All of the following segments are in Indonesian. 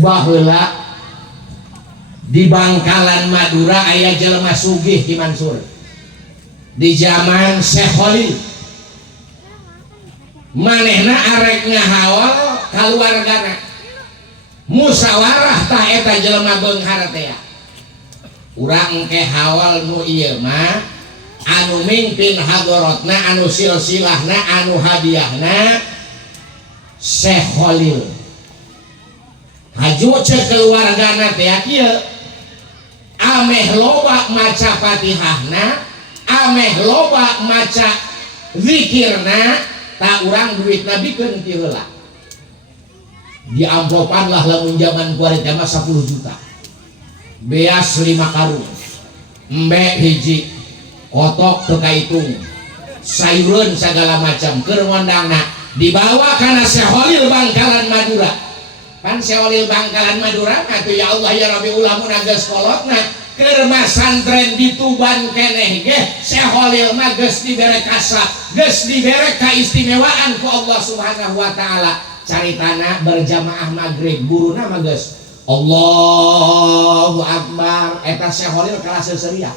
baheula di Bangkalan Madura aya jelema sugih Ki Mansur di zaman Syekh Khalil, manehna arek ngahawal kaluargana musyawarah tah eta jelema beunghar teh urang engke hawal nu ieu mah anu mingpin hadaratna anu silsilahna anu hadiahna Syekh Khalil. Haju cek keluargana teh kieu ameh loba maca Fatihahna, ameh loba maca zikirna, tak urang duitna bikeun ti heula. Di amplopan lah lamun zaman kuareta mah 10 juta. Beas 5 karung. Embe hiji, kotok teu kaitung. Sayureun sagala macam keur ngondangna dibawa kana Syekh Khalil Bangkalan Madura. Kan Syekh Khalil Bangkalan Madura atuh ya Allah ya Rabbi ulamun geus kolotna keur masantren di Tuban keneh ge Syekh Khalil mah geus dibere kasab, geus dibere kaistimewaan ku Allah Subhanahu wa taala. Caritana berjamaah maghrib guruna mah geus Allahu Akbar eta Syekh Khalil kalah seuseuria.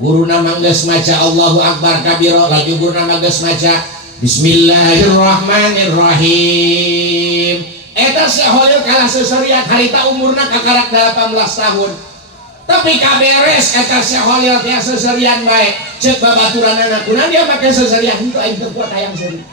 Guruna mah geus maca Allahu Akbar kabira, lagi guruna mah geus maca Bismillahirrahmanirrahim. Eta Syekh Khalil kalah seuseuria harita umurna kakarak 18 tahun. Tapi kaberes eta Syekh Khalil teh seuserian bae. Ceuk babaturanana kunaon dia make seuserian henteu aing teu kuat hayang seuri.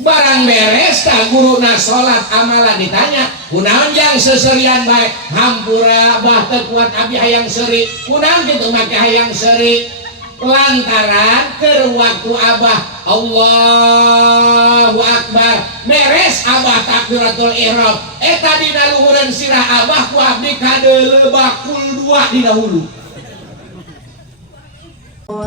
Barang beres tah guruna salat amalan ditanya, kunaon jang seuserian bae? Hampura bah teu kuat abi hayang seuri. Kunaon kitu make hayang seuri? Lantaran keur waktu abah Allahu Akbar beres abah takbiratul ihram eta dina luhureun sirah abah ku abdi kadeuleu bakul 2 dina hulu wa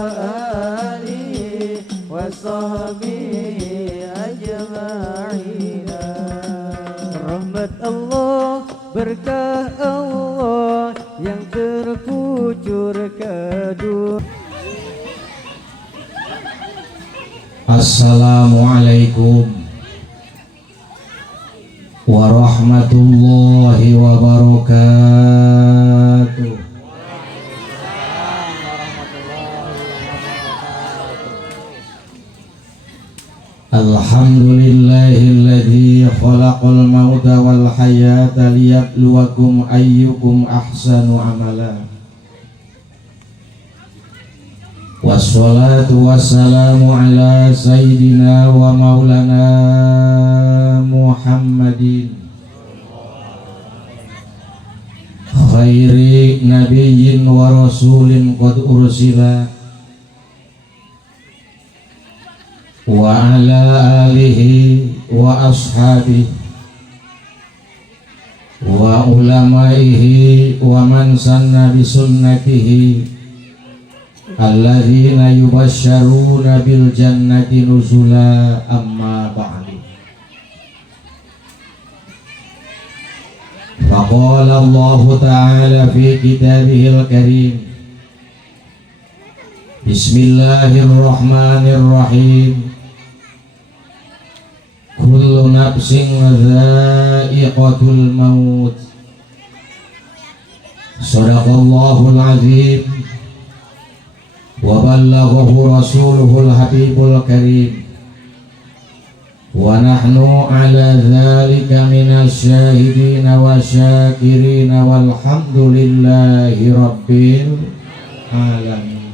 alihi wa sahbihi ajma'in. Rahmat Allah, berkah Allah yang terkucur ke dunia. Assalamualaikum warahmatullahi wabarakatuh. Alhamdulillahilladzi khalaqal mauta wal hayata liyabluwakum ayyukum ahsanu amala. Wassalatu wassalamu ala sayyidina wa maulana Muhammadin khairi nabiyyin wa rasulin qad ursila wa ala alihi wa ashabihi wa ulamaihi wa man sanna bi sunnatihi alladzina yubasysyaruna bil jannati nuzula, amma ba'du. Faqala Allah ta'ala fi kitabihil karim, Bismillahirrahmanirrahim, kullu nafsin dha'iqatul maut. Shadaqallahul azim wa ballaghahu rasuluhul habibul karim wa nahnu ala dzalika minasy syahidina wa syakirina walhamdulillahi rabbil alamin.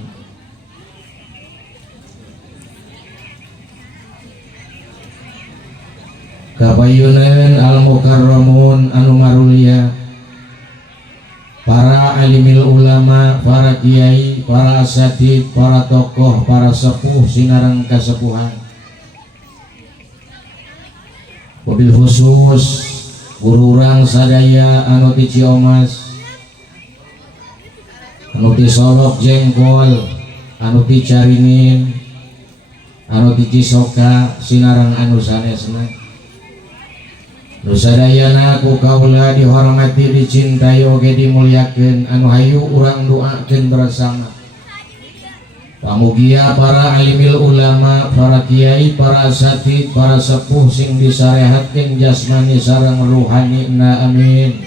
Kabayunan al-mukarramun anu marulia, para alimil ulama, para kiai, para asatid, para tokoh, para sepuh sinareng kasepuhan. Wabil khusus guru urang sadaya anu ti Ciomas, anu ti Solok Jengkol, anu ti Caringin, anu ti Cisoka sinareng anu sanesna. Nu sadayana ku kaula dihormati, dicintai, oge dimuliakeun, anu hayu urang doakeun bersama. Pamugia para alimil ulama, para kiai, para asatid, para sepuh sing disarehatkeun jasmani sareng ruhani na amin.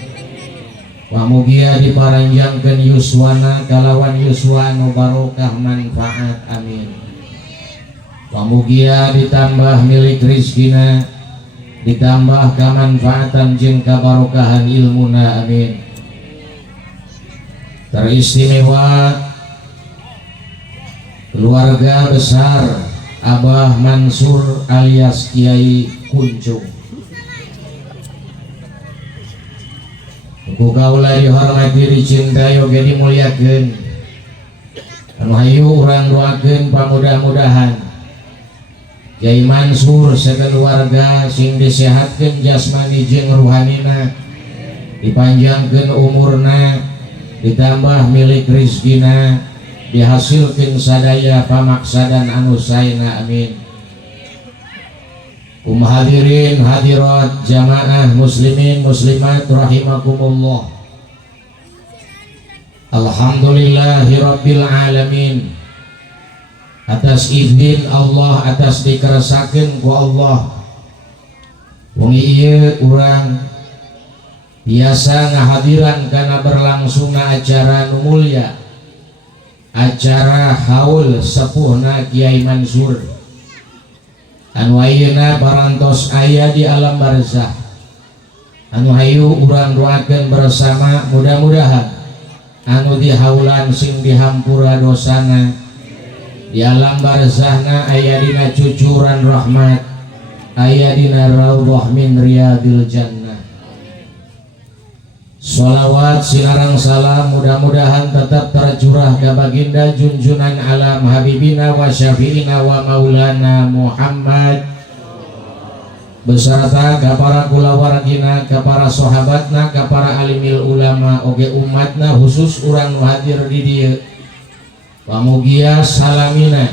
Pamugia diparanjangkeun yuswana kalawan yuswa nu barokah manfaat amin. Pamugia ditambah milik rizkina, ditambah kamanfaatan jeung kabarokahan ilmuna amin. Teristimewa keluarga besar Abah Mansur alias Kiai Kuncung. Ku kaula dihormati dicintai oge dimuliakeun. Anu hayu urang doakeun pamudah-mudahan Kiai Mansur sakeluarga sing disehatkeun jasmani jeung ruhanina, dipanjangkeun umurna, ditambah milik rizkina, dihasilkeun sadaya pamaksadan anu saena amin. Hadirin hadirat jamaah muslimin muslimat rahimakumullah. Alhamdulillahirabbil alamin. Atas izin Allah, atas dikerasakeun ku Allah, wengi ieu urang biasa ngahadiran kana berlangsungna acara nu mulya, acara haul sepuhna Kiai Mansur anu ayeuna parantos aya di alam barzah. Anu hayu urang doakeun bersama, mudah-mudahan anu dihaulan sing dihampura dosana di alam barzahna aya dina cucuran rahmat, aya dina raudhah min riyadil jannah. Sholawat sinarang salam mudah-mudahan tetap tercurah ka baginda junjunan alam habibina wa syafi'ina wa maulana Muhammad beserta ka para kulawargina, ka para sahabatna, ka para alimil ulama oge umatna, khusus urang nu hadir di dieu. Pamugia salamina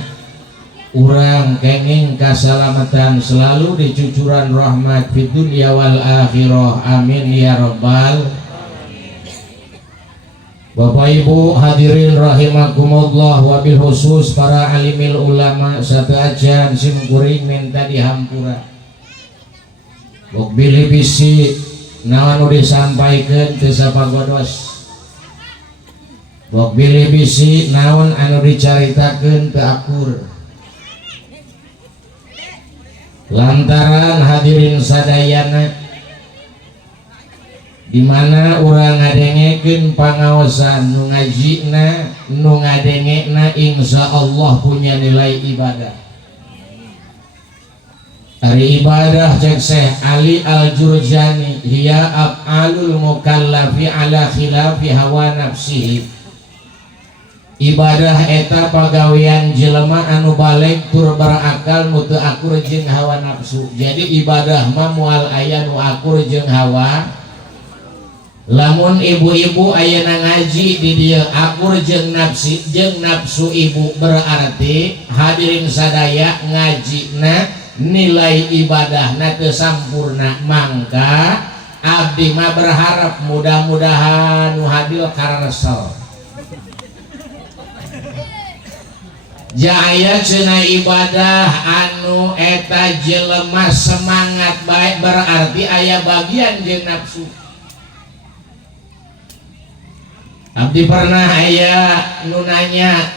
urang kenging kasalamatan selalu di cucuran rahmat fid dunya wal akhirah amin ya rabbal. Bapak Ibu hadirin rahimakumullah, wabil khusus para alimil ulama satu ajan simkuring minta dihampura bok bilih bisi naon disampaikeun teu sapagodos, bok bilih bisi naon anu dicaritakeun teu akur. Lantaran hadirin sadayana dimana urang ngadengekeun pangaosan nu ngajina, nu ngadengena insyaallah punya nilai ibadah. Ari ibadah cek Syekh Ali Al-Jurjani, hiya af'alul mukallafi ala khilafi hawa nafsihi. Ibadah eta pagawean jelema anu balik tur berakal nu teu akur jeung hawa nafsu. Jadi ibadah mah moal aya nu akur jeung hawa. Lamun ibu-ibu ayeuna ngaji di dieu akur jeung nafsu ibu, berarti hadirin sadaya ngajina nilai ibadahna teu sampurna. Mangka abdi mah berharap mudah-mudahan nu hadil karesel jaya cenah ibadah anu eta jelema semangat baik, berarti aya bagian jeung nafsu. Abdi pernah aya nu nanya,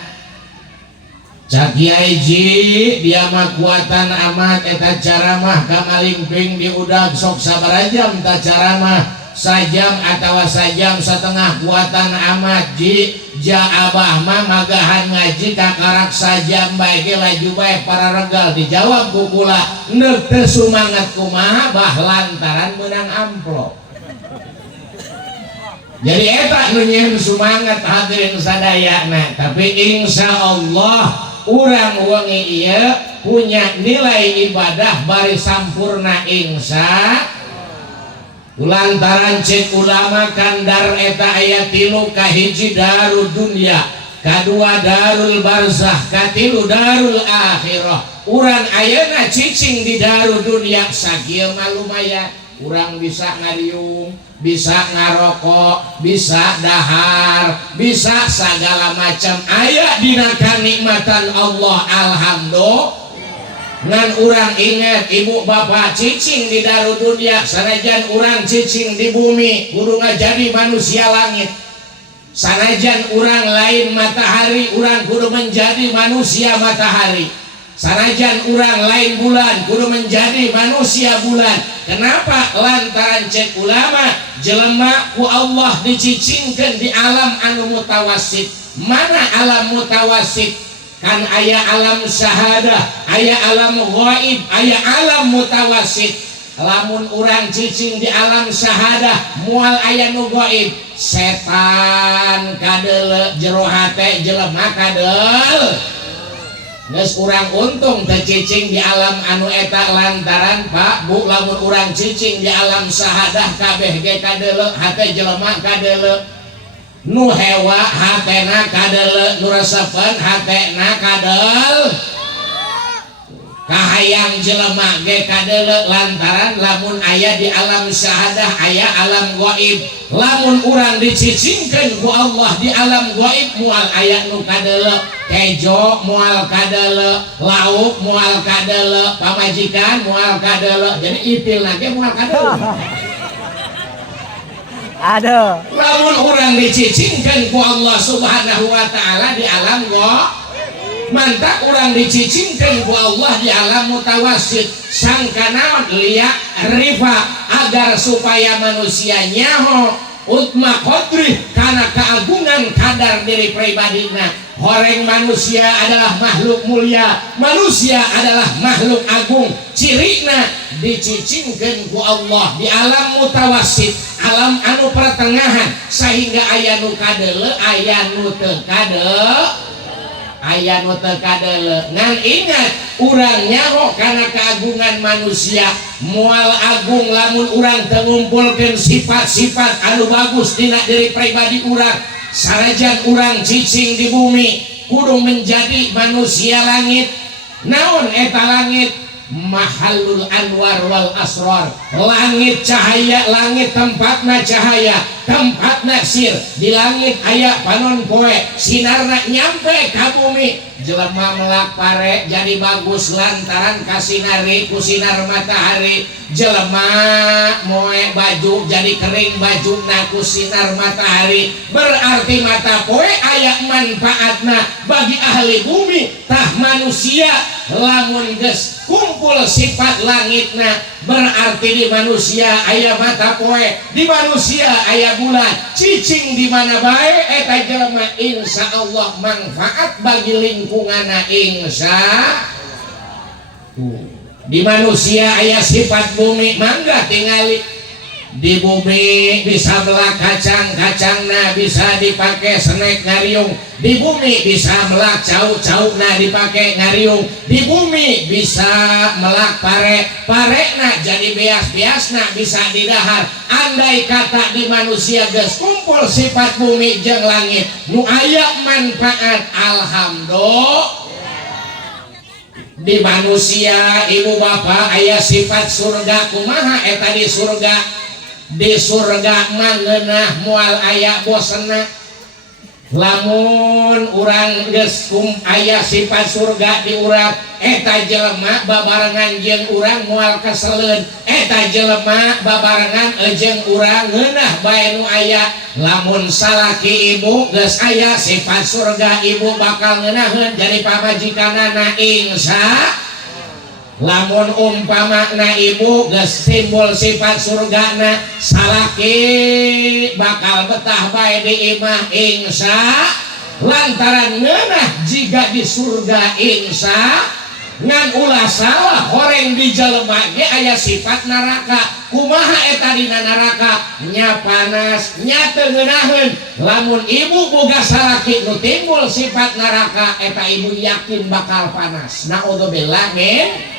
cak Kiai Ji dia mah kuatan amat eta caramah kamalingping di udag sok sabaraha jam ta caramah sajam atawa sajam setengah kuatan amat Ji ja abah mah magahan ngaji kakarak sajam bae ge laju bae para regal. Dijawab ku kula neuk teu sumangat kumaha bah lantaran meunang amplop. Jadi eta nu nyieun sumangat hadirin sadayana, tapi insyaallah urang wengi ieu punya nilai ibadah bari sampurna insya. Lantaran cek ulama kandar eta aya tilu, kahiji darud dunya, kadua darul barzah, katilu darul akhirah. urang ayeuna cicing di daru dunia sakieu mah lumayan urang bisa ngariung bisa ngarokok bisa dahar bisa segala macam aya dina kanikmatan Allah alhamdulillah ngan urang ingat ibu bapak cicing di daru dunia sanajan urang cicing di bumi kudu ngajadi manusia langit sanajan urang lain matahari urang kudu menjadi manusia matahari sanajan urang lain bulan kudu menjadi manusia bulan kenapa lantaran cek ulama jelema ku Allah dicicingkeun di alam anu mutawasid mana alam mutawasid kan aya alam syahadah aya alam ghaib aya alam mutawasid lamun urang cicing di alam syahadah moal aya nu ghaib setan kadeuleu jero hate jelema kadel geus urang untung teu cicing di alam anu eta lantaran Pak Bu lamun urang cicing di alam syahadah kabeh ge kadeuleu hate jelema kadeuleu nu hewa hatena kadeuleu nu resepen hatena kadel kahayang jelema ge kadeuleu lantaran lamun aya di alam syahadah aya alam gaib lamun urang dicicingkeun ku Allah di alam gaib moal aya nu kadeuleu kejo moal kadeuleu lauk moal kadeuleu pamajikan moal kadeuleu jadi ipilna ge moal kadeuleu aduh lamun urang dicicingkeun ku Allah Subhanahu wa taala di alam gaib mantap orang dicicingkeun ku Allah di alam mutawasid sangka naon liya rifa agar supaya manusia nyaho utma qadri karena keagungan kadar diri pribadina horeng manusia adalah makhluk mulia manusia adalah makhluk agung cirina dicicingkeun ku Allah di alam mutawasid alam anu pertengahan sehingga aya nu kadeuleu aya nu teu kadeuleu aya nu teu kadeuleu ngan ingat urang nyaho kana keagungan manusia moal agung lamun urang teu ngumpulkeun sifat-sifat anu bagus dina diri pribadi urang sanajan urang cicing di bumi kudu menjadi manusia langit naon eta langit mahallul anwar wal asrar langit cahaya langit tempatna cahaya tempatna sir di langit aya panon poe sinarna nyampe ka bumi jelema melak pare jadi bagus lantaran kasinari ku sinar matahari jelema moe baju jadi kering bajuna ku sinar matahari berarti mata poe aya manfaatna bagi ahli bumi tah manusia lamun geus kumpul sifat langitna berarti di manusia aya mata poe di manusia aya bulan cicing di mana bae eta jelema insyaallah manfaat bagi lingkunganna insya di manusia aya sifat bumi mangga tingali di bumi bisa melak kacang-kacangna bisa dipakai snack ngariung di bumi bisa melak cau-cauna dipakai ngariung di bumi bisa melak pare-parena jadi beas-beasna bisa didahar andai kata di manusia geus kumpul sifat bumi jeung langit nu aya manfaat alhamdulillah di manusia ibu bapak aya sifat surga kumaha eta di surga mangeunah moal aya bosenna lamun urang geus aya sifat surga di urang eta jelema babarengan jeung urang moal keseleun eta jelema babarengan jeung urang ngeunah bae nu aya lamun salaki ibu geus aya sifat surga ibu bakal ngeunaheun jadi pamajikanana insya lamun umpamana ibu geus simbol sifat surgana salaki bakal betah bae di imah insya lantaran ngeunah jiga di surga insya ngan ulah salah horeng di jelema ge aya sifat neraka kumaha eta dina neraka nya panas nya teu ngeunaheun lamun ibu boga salaki nu timbul sifat neraka eta ibu yakin bakal panas naudzubillah min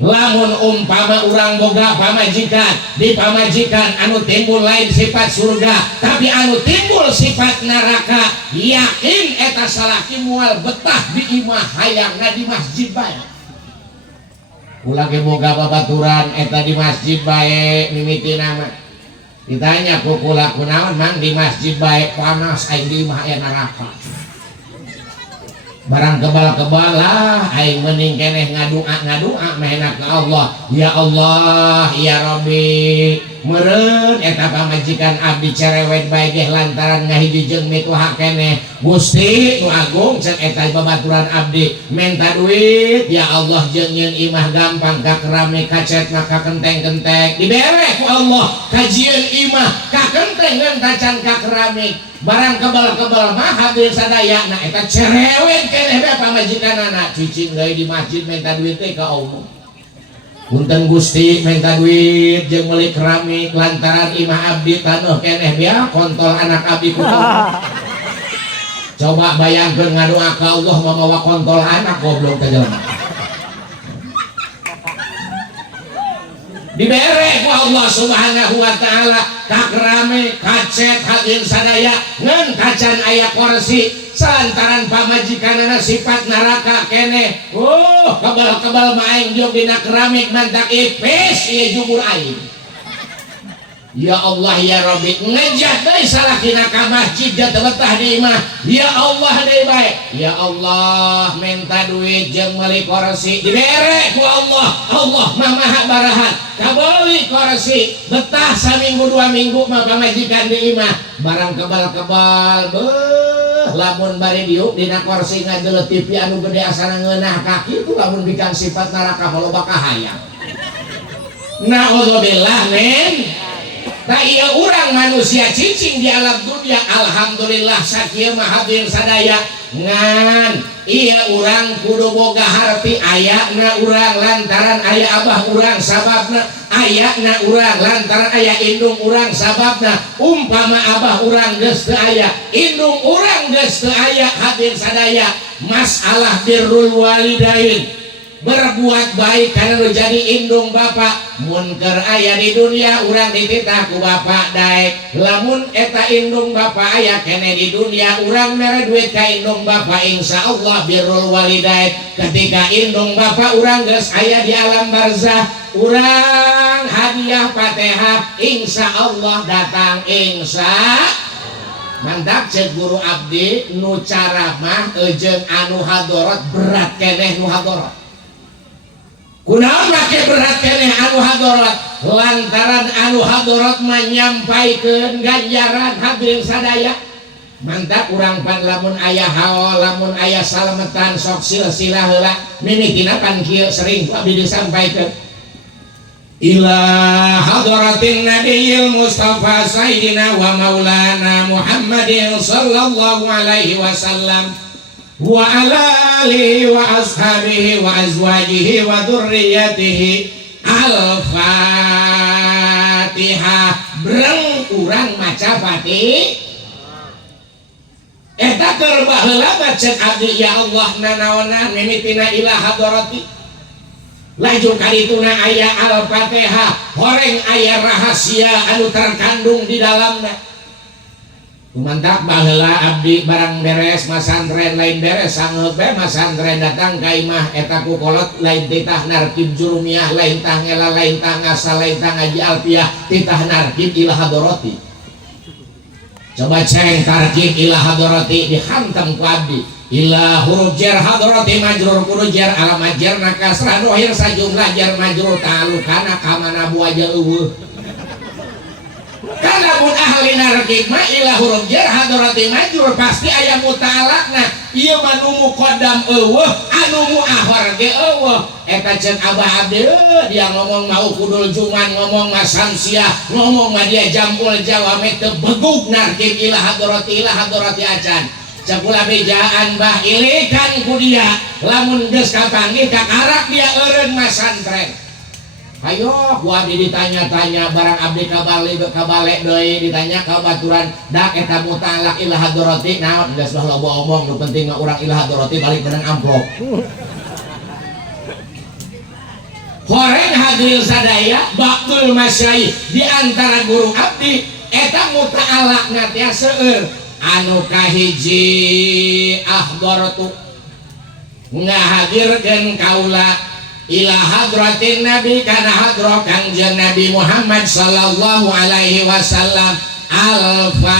lamun umpama urang boga pamajikan di pamajikan anu timbul lain sifat surga tapi anu timbul sifat neraka yakin eta salaki moal betah di imah hayangna di masjid bae ulah ge boga babaturan eta di masjid bae mimiti nama ditanya ku kula kunaon mang di masjid bae panas aing di mah aya neraka barang kebal-kebal lah aing mending keneh ngadua mehna ke Allah ya Allah ya Rabbi meureun eta pamajikan abdi cerewet bae ge lantaran ngahiji jeung mituha keneh Gusti nu agung ceuk eta babaturan abdi menta duit ya Allah jeung nyeun imah gampang ka keramik kacet maka kenteng-kenteng dibere ku Allah kajieun imah ka kenteng ngan tacan ka keramik barang kebal-kebal mah hadir sadaya na eta cerewet keneh bae pamajikanana cicing deui di masjid minta duit teh ka Allah punten Gusti minta duit jeung meuli keramik lantaran imah abdi taneuh keneh biar kontol anak abdi ku coba bayangkeun ngadoa ka Allah mamawa kontol anak goblok teh jelema dibere ku Allah subhanahu wa ta'ala kakrame kacet hadir sadaya ngan kacan aya kursi salantaran pamajikanana sifat neraka keneh kebal-kebal maing jeung dina keramik mantak ipis ieu jubur aing ya Allah ya Rabbi ngejat deui salakina ka masjid da betah di imah ya Allah deui bae ya Allah minta duit jeung meuli kursi dibere ku Allah Allah mah maha barahat kabeuli kursi betah saminggu 2 minggu mah pamajikan di imah barang kebal-kebal beuh lamun bari diuk dina kursi ngajeuleuh TV anu gede asana ngeunah kaki itu lamun bikang sifat neraka loba kahayang naudzubillah men tak iya urang manusia cicing di alam dunia alhamdulillah sakieu mah hadir sadaya ngan iya urang kudu boga harti ayana urang lantaran aya abah urang sababna ayana urang lantaran aya indung urang sababna umpama abah urang geus teu aya indung urang geus teu aya hadir sadaya masalah birrul walidain berbuat baik karena lu jadi indung bapak mun keur aya di dunia urang dititah ku bapak daek lamun eta indung bapak aya kene di dunia urang mere duit ka indung bapak insyaallah birrul walidain ketika indung bapak urang geus aya di alam barzah urang hadiah Fatihah insyaallah datang mantap ceuk guru abdi nu cara mah jeung anu hadarat berat keneh nu hadarat kunaon make berat keneh anu hadarat lantaran anu hadarat menyampaikeun ganjaran hadirin sadaya mantap urang pan lamun aya haol lamun aya salametan sok silsilah heula mimitina pan kieu sering abdi disampaikeun ila hadratin nabiyil mustafa sayyidina wa maulana Muhammadin sallallahu alaihi wasallam wa ala alihi wa ashabihi wa azwajihi wa dzurriyyatihi al-fatihah breng urang maca Fatihah eta keur baheula baca abdi ya Allah nanaona mimitina ila hadrati laju kadituna aya al-fatihah horeng aya rahasia anu terkandung di dalamna mantap baheula abdi barang beres masantren lain beres sangeut bae masantren datang ka imah eta ku kolot lain titah narkib jurumiyah lain tah ngela lain tah ngasal lain tah ngaji alfiyah titah narkib ila hadarati coba ceng tarkib ila hadarati dihantam ku abdi ila huruf jar hadarati majrur kudu jar alamat jar nakasrah dohir sajumlah jar majrur ta'alukana ka mana buaja eueuh kana mun ahli narkib mah ila huruf jar hadarati majrur pasti aya muta'alaqna ieu mah nu muqaddam eueuh anu muakhar ge eueuh eta ceuk abah abdi dia ngomong mau kudul juman ngomong mah samsiah ngomong mah dia jampul jawab teu begug narkib ila hadarati acan cekula bejaan bah ilikan ku dia lamun geus kapanggih ka karak dia eureun masantren ayo gua abdi ditanya-tanya barang abdi kabalik deui ditanya ka baturan dak eta mutalak ila hadrati naon geus bah loba omong nu penting mah urang ila hadrati balik menang amplop horeng hadirin sadaya baqtul masyayikh di antara guru abdi eta mutalakna teh seueur anu kahiji ahdaratu ngahadirkeun kaula ila hadratin nabi kana hadra kangjeng Nabi Muhammad sallallahu alaihi wasallam. Al-Fatihah.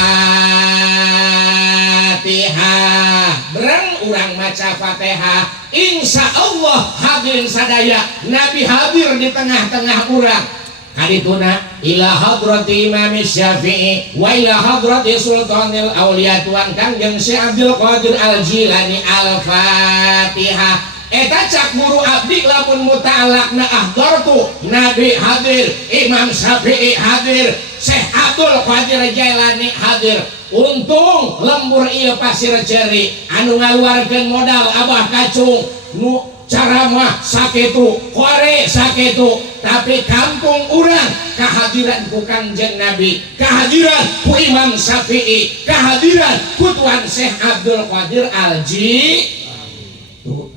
Berang urang maca Fatihah, insya Allah hadirin sadaya Nabi hadir di tengah-tengah urang. Hadituna ila hadrati Imam Syafi'i wa ila hadrati Sultanil Auliya Tuan Kangjeng Syekh Abdul Qadir Al-Jilani. Al-Fatihah. Eta cak guru abdi lamun muta'alakna ahdartu Nabi hadir, Imam Syafi'i hadir, Syekh Abdul Qadir Jailani hadir. Untung lembur ieu pasir ceri anu ngaluarkeun modal abah kacung nu caramah sakitu kore sakitu, tapi kampung urang kehadiran ku Kangjeng Nabi, kehadiran ku Imam Syafi'i, kehadiran ku Tuan Syekh Abdul Qadir Al-Jilani.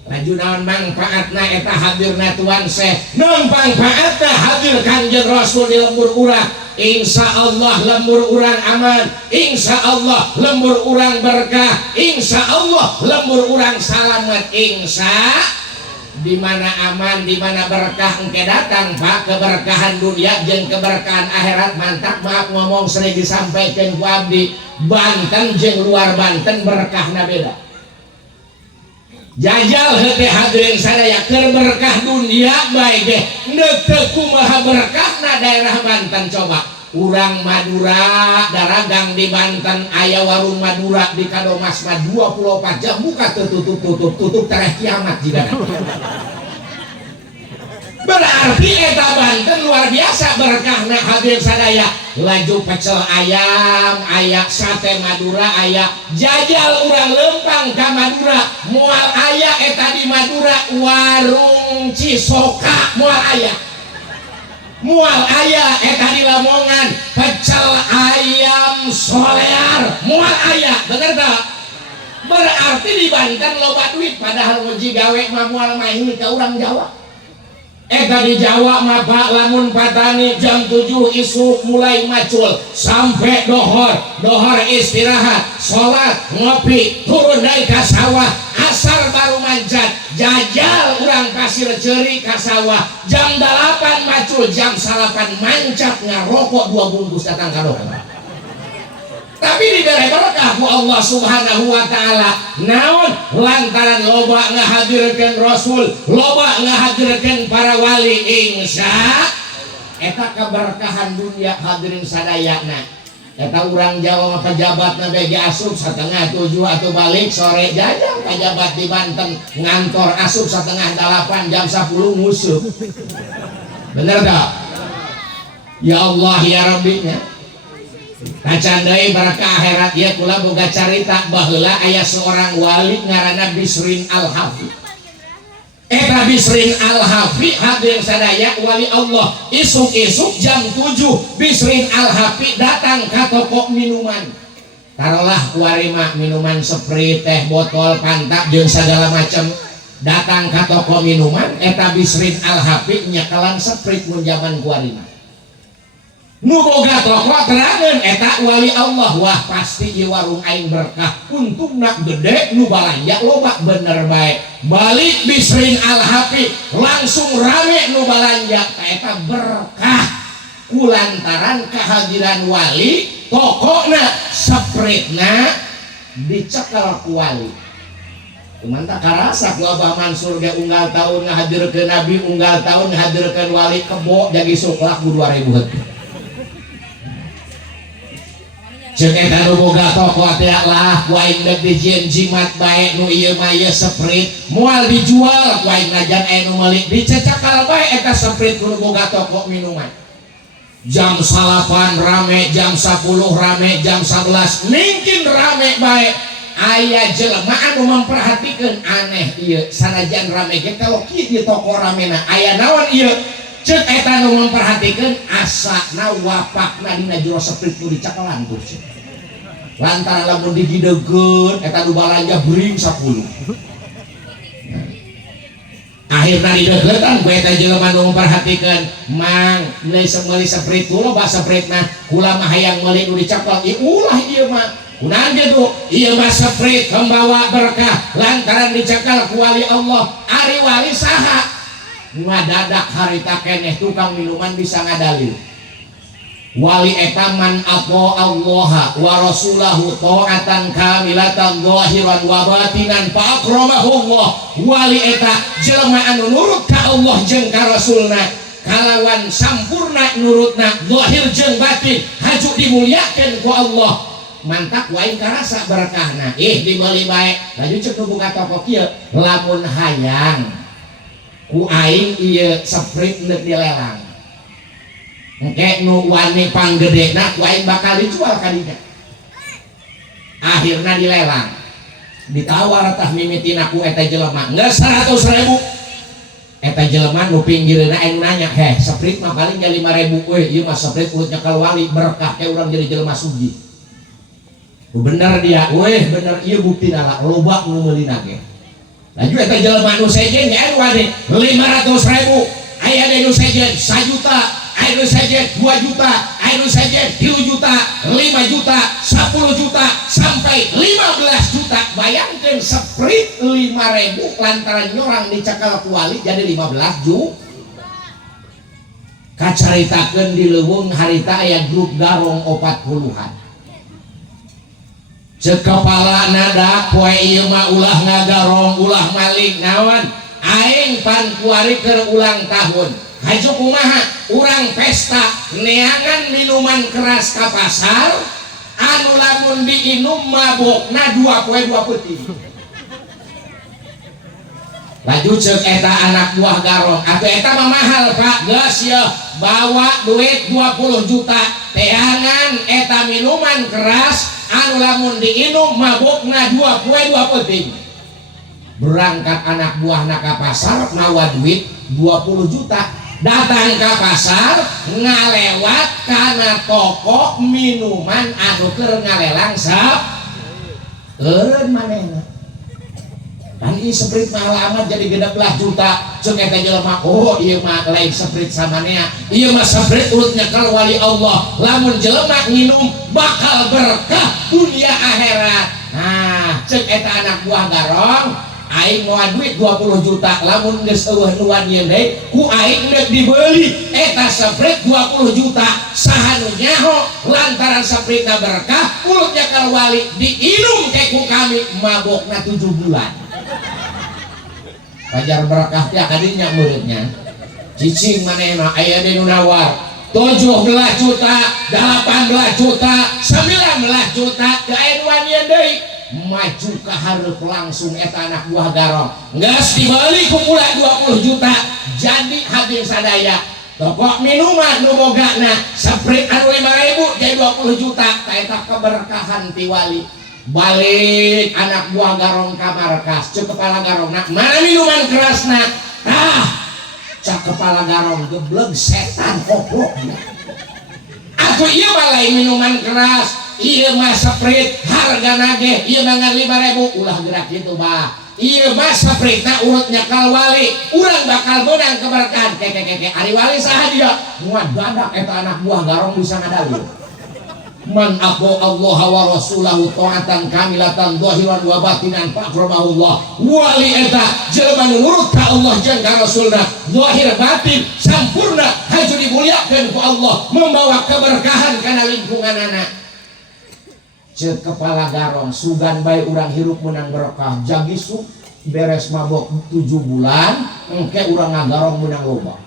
Maju naon manfaatna eta hadirna Tuan Syekh, naon manfaatna hadir Kangjeng Rasul di lembur urang. Insya Allah lembur urang aman, insya Allah lembur urang berkah, insya Allah lembur urang salamet, insya di mana aman, di mana berkah engke datang Pak, keberkahan dunia jeung keberkahan akhirat. Mantap, maaf ngomong sering disampaikan ku abdi, Banten jeung luar Banten berkahna beda. Jajal hete hadirin sadaya keur berkah dunia baik deh neuteu kumaha berkahna daerah Banten. Coba urang Madura daragang di Banten aya warung Madura di Kadomas mah 24 jam buka tutup tereh kiamat jigana. Berarti eta Banten luar biasa berkahna hadirin sadaya. Laju pecel ayam, aya sate Madura, aya jajal urang lempang ka Madura, moal aya eta di Madura warung Cisoka moal aya. Moal aya eta di Lamongan pecel ayam solear moal aya. Bener tak? Berarti di Banten loba duit padahal ngoji gawe mah moal main ka urang Jawa. Eka di Jawa mah Pak lamun patani jam 7 isuk mulai macul sampai dohor istirahat sholat ngopi turun dari ka sawah asar baru manjat jajal urang pasir ceri ka sawah jam 8 macul jam 8 mancat ngarokok 2 bungkus datang ka dohor. Tapi diberi berkah ku Allah Subhanahu wa Ta'ala. Naon lantaran loba ngahadirkeun Rasul, loba ngahadirkeun para wali, insya eta keberkahan dunia hadirin sadayana. Eta urang Jawa mah pejabatna bege asup 6:30 atau balik sore jajang pejabat di Banten ngantor asup 7:30 jam 10 musuh. Bener tak? Ya Allah ya Rabbi nya. Kacandai berkah akhirat ya kula boga carita baheula aya seorang wali ngaranna Bisrin Al-Hafi. Eta Bisrin Al-Hafi hadir sadaya wali Allah. Isuk-isuk jam 7 Bisrin Al-Hafi datang ke toko minuman. Taruhlah warima minuman Sprite, teh botol, pantak jeung segala macam. Datang ke toko minuman eta Bisrin Al-Hafi nyekelan Sprite mun jaman warima. Nu boga toko terangeun eta wali Allah, wah pasti ieu warung aing berkah, untungna gede nu balanja loba bener bae. Balik Bisrin Al-Hafi langsung rame nu balanja eta berkah kulantaran kehadiran wali, tokona Sprite-na dicekel ku wali. Cuman tak karasa ku Abah Mansur ge unggal tahun ngahadirkeun Nabi, unggal tahun ngahadirkeun wali kebo jadi suklak 2000 heuh. Ceuk eta nu boga toko teh lah ku aing dek dijieun jimat bae nu ieu mah ieu Sprite moal dijual ku aing najan aya nu meuli dicecakal bae eta Sprite nu boga toko minuman. Jam 8 rame, jam 10 rame, jam 11 mungkin rame bae. Aya jelema anu memperhatikeun aneh ieu sanajan rame ge kalau kieu di toko ramena aya naon ieu. Ceuk eta nu memperhatikeun asana wapakna dina jero Sprite nu dicakelan tuh. Lantaran lamun digidegeun eta nu balanja bring 10. Akhirna didegetan ku eta jelema nu memperhatikeun, "Mang, meuli Sprite kula ba Sprite-na kula mah hayang meuli nu dicakel." Ieu ulah ieu mah. Kunaon ge tuh? Ieu mah Sprite pembawa berkah lantaran dicakel ku wali Allah. Ari wali saha? ngadadak harita keneh tukang minuman bisa ngadalil wali etaman apo Allah wa rasulahu ta'atan kamilatan zahiran wa batinan fa akramahullah wali eta jelema anu nurut ka Allah jeung ka rasulna kalawan sampurna nurutna zahir jeung batin haju dimuliakeun ku Allah mantak wae karasa berkahna dibeli bae laju ceuk buka toko kieu lamun hayang ku aing ieu Sprite neuk dilelang engke nu wani panggedena ku aing bakal dijual ka dinya akhirna dilelang ditawar tah mimitina ku eta jelema geus 100.000 eta jelema nu pinggireuna aing nanya Sprite mah paling ja 5.000 we ieu mah Sprite urut nyekal wali berkah teh urang jadi jelema sugih bener dia weh bener ieu buktina lah loba nu meulina ge laju eta jelema nu sejen nya wani 500.000 aya nu sejen 1 juta aya nu sejen 2 juta aya nu sejen 3 juta 5 juta 10 juta sampai 15 juta bayangkeun Sprite 5.000 lantaran nyorang dicekal ku wali jadi 15 juta kacaritakeun di leuweung harita aya grup garong 40-an cek kepala nada poe ieu mah ulah ngagarong ulah maling naon aing pan kuari keur ulang tahun haju kumaha urang pesta neangan minuman keras ka pasar anu lamun diinum mabokna 2 poe 2 peuting laju cek eta anak buah garong atuh eta mah mahal Pak geus yeuh bawa duit 20 juta teangan eta minuman keras anu lamun diinum mabokna 2 poe 2 peuting berangkat anak buahna ka pasar mawa duit 20 juta datang ke pasar ngalewat kana toko minuman anu keur ngalelang eureun manehna kan ieu Sprite mah alamat jadi 16 juta ceuk eta jelema oh ieu mah lain Sprite samanea ieu mah Sprite urut nyekel wali Allah lamun jelema nginum bakal berkah dunia akhirat nah ceuk eta anak buah garong aing moal duit 20 juta lamun geus eueuh nuan ieu deui ku aing neuk dibeli eta Sprite 20 juta saha nu nyaho lantaran Sprite na berkah mulutnya kal wali diinum ke ku kami mabokna 7 bulan pajar berkah teh kadinya muridnya cicing manehna aya di nu nawar 17 juta 18 juta 19 juta teu aya nuan ieu deui maju ke hareup langsung eta anak buah garong geus dibeli ku mula 20 juta jadi hadir sadaya toko minuman nu bogana Sprite anu 5.000 jadi 20 juta ka eta keberkahan ti wali balik anak buah garong ka markas ceuk kepala garong nak mana minuman kerasna cak kepala garong gebleg setan goblok atuh ieu mah lain minuman keras ieu mah Sprite hargana ge ieu mah 5.000 ulah gerak kitu bah ieu mah Sprite na urut nyakal wali urang bakal menang keberkahan keke ari wali saha dia muat badak eta anak buah garong bisa ngadalil man aqo Allah wa rasulahu ta'atan kamilatan zahiran wa batinan faqramahullah wali eta jelema nu nurut ka Allah jeung ka rasulna zahir batin sampurna haju dimuliakeun ku Allah membawa keberkahan kana lingkunganana ceuk kepala garong sugan bae urang hirup menang berkah jagisuk beres mabok 7 bulan engke urang ngagarong menang loba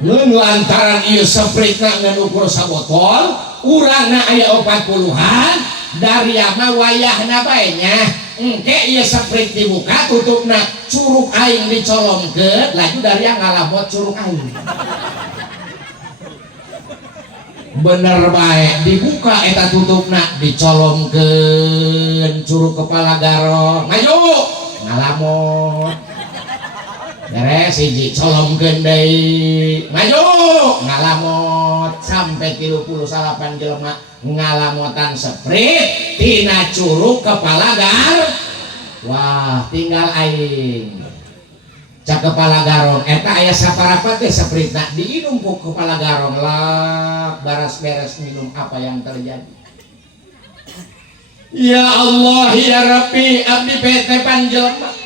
ngeun lantaran ieu Sprite na ngan ukur sabotol urangna aya 40-an dari mah wayahna bae nya engke ieu Sprite dibuka tutupna curug aing dicolongkeun laju dari ngalamot curug aing bener bae dibuka eta tutupna dicolongkeun curug kepala garong maju ngalamot beres hiji colongkeun deui maju ngalamot sampai 38 jelema ngalamotan Sprite tina curug kepala garong wah tinggal aing cak kepala garong eta aya saparapat teh Sprite na diinum ku kepala garong lah baras beres minum apa yang terjadi ya Allah ya Rabbi abdi PT panjelema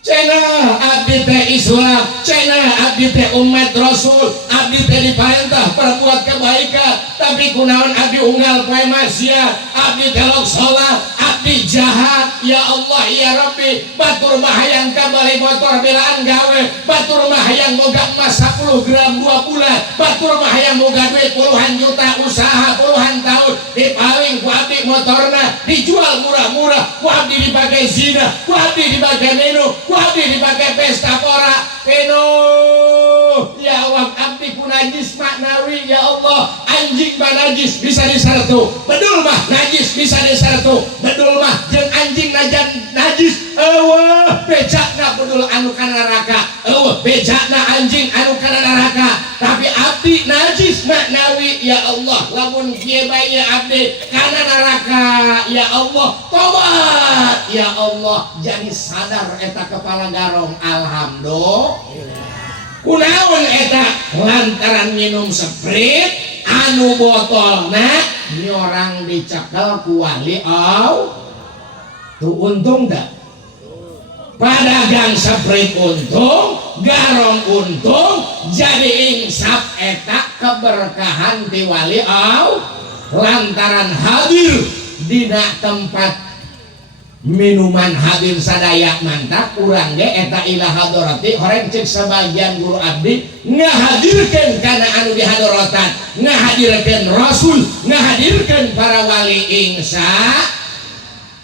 Cenah abdi teh Islam, cenah abdi teh umat Rasul, abdi teh diperintah perbuat kebaikan, tapi kunaon abdi unggal poe maksiat, abdi teh lok salat, abdi jahat. Ya Allah ya Rabbi, batur mah hayang kabali motor belaan gawe, batur mah hayang boga emas 10 gram 2 bulan, batur mah hayang boga duit puluhan juta usaha puluhan tahun, dipaling ku abdi motorna dijual murah-murah, ku abdi dipakai zina, ku abdi dipakai minum, ku abdi dipakai pesta pora. Ya Allah, abdi ku najis maknawi. Ya Allah, anjing mah najis bisa disertu, bedul mah najis bisa disertu, bedul mah jeung anjing najan najis. Eueuh, becakna bedul anu kana neraka, eueuh becakna anjing anu kana neraka, tapi abdi najis maknawi. Ya Allah, lamun kieu bae ya abdi kana neraka. Ya Allah, tobat. Ya Allah, jadi sadar eta kepala garong. Alhamdulillah. Kunaon eta? Lantaran minum Sprite anu botolna nyorang dicekel ku wali tuh untung dah. Padagang Sprite untung, garong untung, jadi insaf eta keberkahan ti wali lantaran hadir dina tempat minuman hadir sadaya mantap. Urang ge eta ila hadarati horeng cek sebagian guru abdi ngahadirkeun kana anu dihadorotan, ngahadirkeun rasul, ngahadirkeun para wali insya.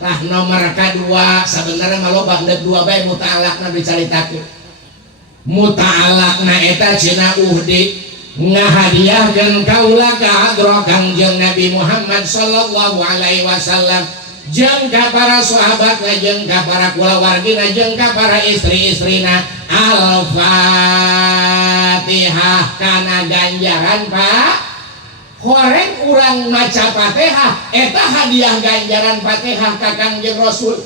Tah nomor kadua sebenarnya maloba deuk dua bae muta'alaqna dicaritakeun. Muta'alaqna eta cenah uhdi ngahadiahkeun kaula ka hadrat Kangjeng Nabi Muhammad sallallahu alaihi wasallam, jeung ka para sahabat, jeung ka para kulawargina, jeung ka para istri-istrina. Al-Fatihah kana ganjaran Pak. Horeng urang maca Fatihah eta hadiah ganjaran Fatihah ka Kangjeng Rasul.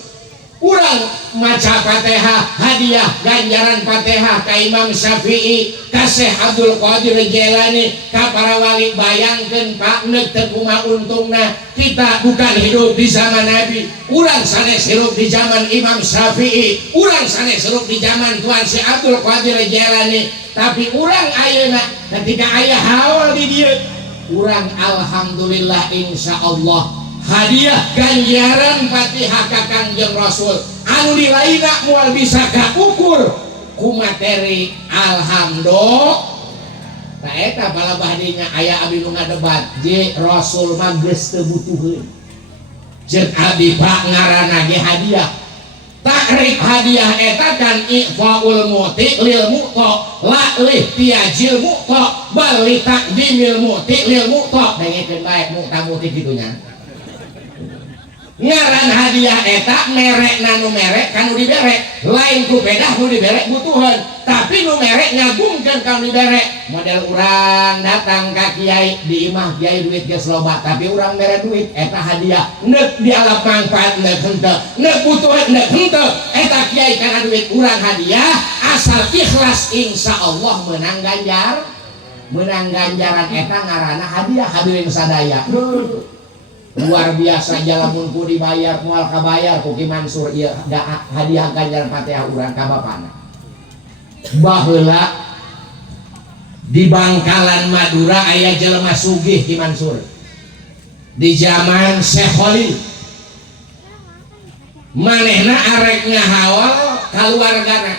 Urang maca Fatihah hadiah ganjaran Fatihah ka Imam Syafi'i, ka Syekh Abdul Qadir Jailani, ka para wali. Bayangkeun Pak, neuk teu kumaha untungna kita bukan hidup di zaman Nabi. Urang sanes hidup di zaman Imam Syafi'i, urang sanes hidup di zaman Tuan Syekh Abdul Qadir Jailani, tapi urang ayeuna ketika aya haul di dieu, urang alhamdulillah insyaallah hadiah ganjaran Fatihah ka Kangjeng Rasul anu di laina moal bisa kaukur ku materi. Alhamdulillah. Nah eta balabah dinya aya abdi nu ngadebat je Rasul mah geus teu butuheun, jeung abdi Pak ngaranna ge hadiah. Takrif hadiah eta kan ifaul muti lil mu'ta la li tiajil mu'ta bal li taqdimil muti lil mu'ta. Dengekeun bae mu'ta muti kitunya. Ngaran hadiah eta merek nanu merek kanu diberek, lain ku bedah nu diberek butuhan, tapi nu merek ngagungkeun kanu diberek. Model urang datang ka kiai di imah, kiai duit geus loba tapi urang mere duit, eta hadiah neuk dialap manfaat neuk henteu, neuk butuhan neuk henteu, eta kiai kana duit urang hadiah asal ikhlas insyaallah menang ganjar. Menang ganjaran eta ngaranna hadiah. Hadirin sadaya, luar biasa jalamun ku dibayar moal kabayar ku Ki Mansur ieu hadiah ganjaran Fatihah urang ka bapana. Baheula di Bangkalan Madura aya jelema sugih Ki Mansur di zaman Syekh Khalil. Manehna arek ngahawal kaluargana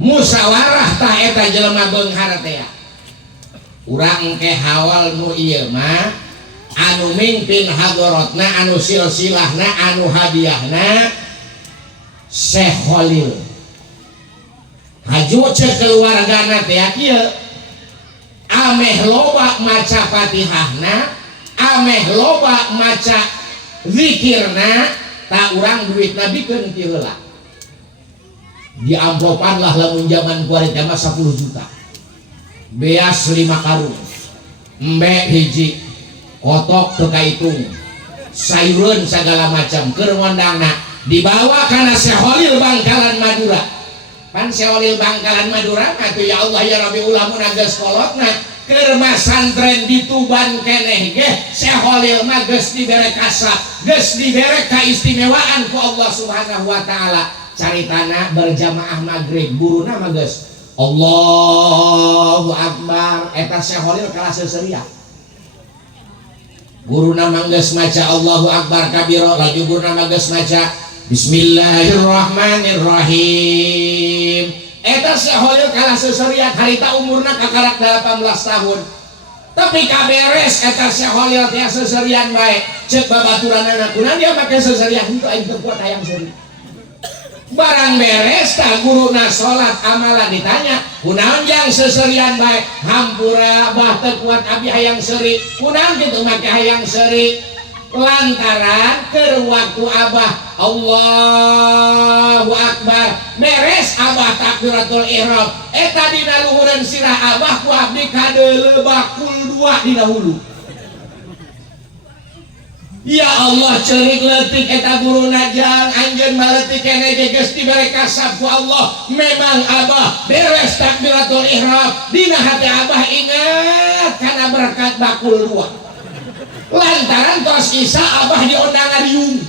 musyawarah tah eta jelema beunghar teh. Urang engke hawal nu ieu mah anu mimpin hadaratna, anu silsilahna, anu hadiahna Syekh Khalil. Haju cek keluargana teh kieu ameh loba maca Fatihahna, ameh loba maca zikirna, tak urang duitna bikeun ti heula. Di amplopan lah lamun zaman kuari teh 10 juta. Beas 5 karung. Embe hiji. Kotok teu kaitung, sayureun segala macam keur ngondangna dibawa kana Syekh Khalil Bangkalan Madura. Pan Syekh Khalil Bangkalan Madura atuh ya Allah ya Rabbi ulamun geus kolotna keur masantren di Tuban keneh ge Syekh Khalil mah geus dibere kasab, geus dibere kaistimewaan ku Allah Subhanahu wa taala. caritana berjamaah maghrib guruna mah geus Allahu Akbar eta Syekh Khalil kalah seuseurian guruna mah geus maca Allahu Akbar kabira laju guruna mah geus maca Bismillahirrahmanirrahim eta Syekh Khalil kalah seuseurian harita umurna kakarak 18 tahun tapi kaberes eta Syekh Khalil teh seserian bae cek babaturanana kunaon dia make seserian itu aing teu kuat hayang seuri barang beres tah guruna salat amalan ditanya kunaon jang seserian bae hampura bah teu kuat abi hayang seuri kunaon kitu make hayang seuri lantaran keur waktu abah Allahu Akbar beres abah takbiratul ihram eta dina luhureun sirah abah ku abdi kadeuleu bakul 2 dina hulu ya Allah ceurik leutik eta guruna jang anjeun maleutik keneh ge geus dibere kasab ku Allah memang abah beres takbiratul ihram dina hati abah ingat kana berkat bakul 2 lantaran tos Isa abah diundang ariung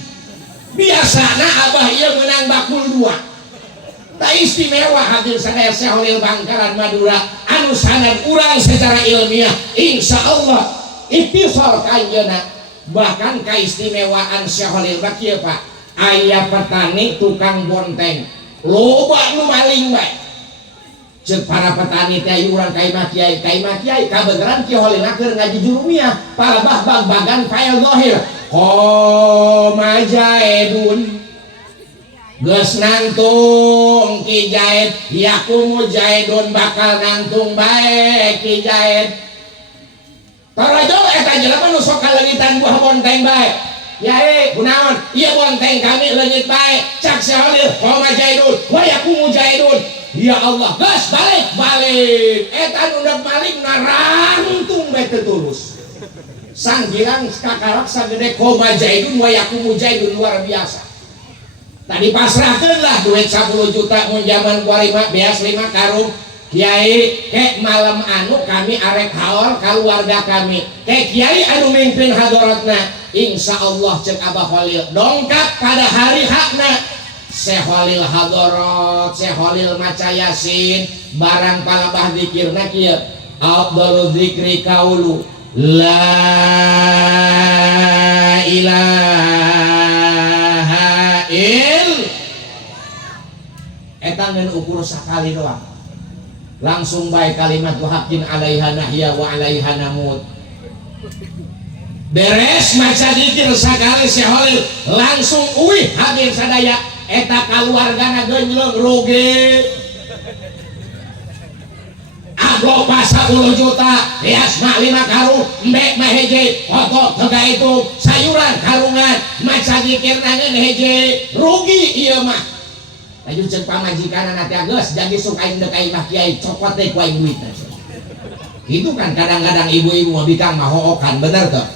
biasana abah ieu menang bakul 2 tak istimewa hadir sadaya Syekh Khalil Bangkalan Madura anu sanad urang secara ilmiah insyaallah ittisal kanjeuna bahkan keistimewaan Syekh Khalil bakieu Pak aya petani tukang bonteng loba nu maling bae cek para petani teh urang kaimah kiai kabeneran Kiai Khalil keur ngaji jurumiyah palebah bag-bagan fail zahir majaidun geus nangtung Ki Jaid yakumu jaidun bakal nangtung bae Ki Jaid tarajo eta jelema nu sok kalengitan buah bonteng bae Yai kunaon ieu bonteng kami leungit bae cak Syekh Khalil majaidun wa yakumu jaidun ya Allah gas balik eta nundak maling narangtung bae teu tulus sanggilang kakarak sagede koma jaidun wa yakumu jaidun luar biasa tadi pasrahkeun lah duit 10 juta mun zaman kuarima beas 5 karung Kiai kek malam anu kami arek haor keluarga kami kek Kiai anu mimpin hadaratna insyaallah cek Abah Khalil dongkap pada hari hakna Syekh Khalil hadarat Syekh Khalil maca Yasin barang palebah zikirna kieu afdhalu dzikri qaulu la ilaha il eta ngeun ukur sakali doang langsung bae kalimat haqqin alaiha nahya wa alaiha namut beres maca zikir sakali Syekh Khalil langsung uih hadir sadaya eta kaluargana geunjleung rugi ablok pas 10 juta beas mah 5 karung embek mah heje foto tega itu sayuran karungan maca zikir nangeun heje rugi ieu mah aju ceuk pamajikanna teh geus jadi sukain dekai mah kiai cokot teh ku aing duitna gitu kan kadang-kadang ibu-ibu mah bikang mah hookan bener tuh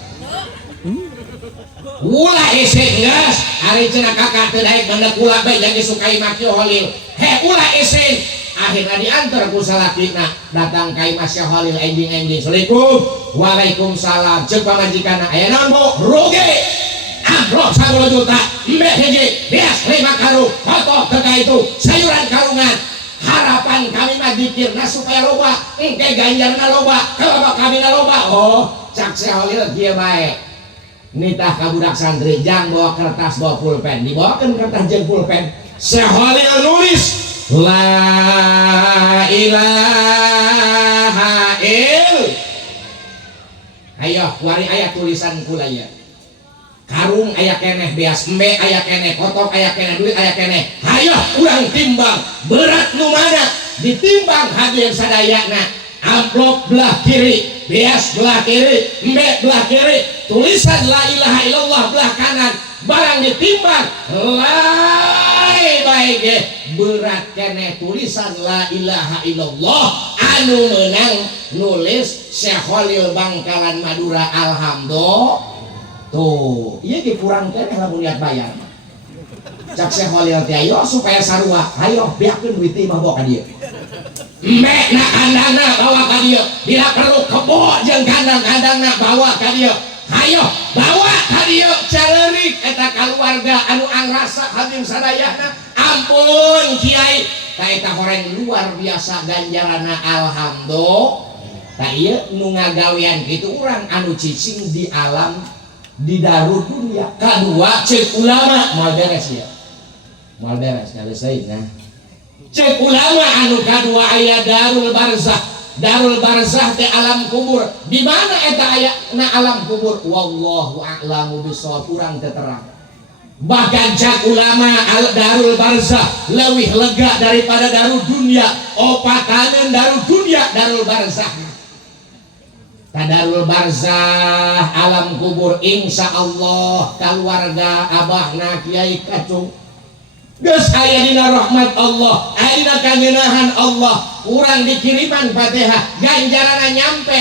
ulah isik geus ari cenah kakak teu daek bandek ulah bae jadi sukai mah Kiai Khalil he ulah isik akhirna diantar ku salakina datang ka Imam Syekh Khalil enjing-enjing assalamualaikum waalaikumsalam ceuk pamajikanna aya naon Bu rugi amplop 10 juta embek hiji beas 5 karung foto tega itu sayuran karungan harapan kami mah zikirna supaya loba engke ganjarna loba kalau kami na loba oh cak Syekh Khalil kieu bae nitah ka budak santri jang bawa kertas bawa pulpen dibawakeun kertas jeung pulpen Syekh Khalil nulis la ilaha il ayo wari aya tulisan kula ya karung aya keneh beas embe aya keneh kotok aya keneh duit aya keneh hayo urang timbang berat nu mana ditimbang hadir sadayana amplop belah kiri beas belah kiri embe belah kiri tulisan la ilaha illallah belah kanan barang ditimbang lai baik ge berat keneh tulisan la ilaha illallah anu menang nulis Syekh Khalil Bangkalan Madura alhamdulillah tuh iya ge kurang keneh lamun liat bayar cak Syekh Khalil teh ayo supaya sarua ayo biakeun duit mah bawa ka dieu mek na kandangna bawa ka dieu bila perlu kebo jeung kandang-kandangna bawa ka dieu hayo bawa ka dieu caleurik eta kaluarga anu angrasa hadir sadayana ampun Kiai kaita horeng luar biasa ganjarana alhamdulillah. Tak iya nu ngagawean gitu orang anu cicing di alam di darul dunia kedua cek ulama mal beres ya mal beres nyelesain nah cek ulama anu kedua aya darul barzah di alam kubur di mana eta aya na alam kubur wallahu a'lamu bishawab urang teu terang bahkan cek ulama darul barzah leuwih lega daripada darul dunia opataneun darul dunia darul barzah Tadarul barzah alam kubur insya Allah keluarga abahna Kiai Kacung geus aya dina rahmat Allah aya dina kangeunahan Allah urang dikiriman Fatihah ganjaranna nyampe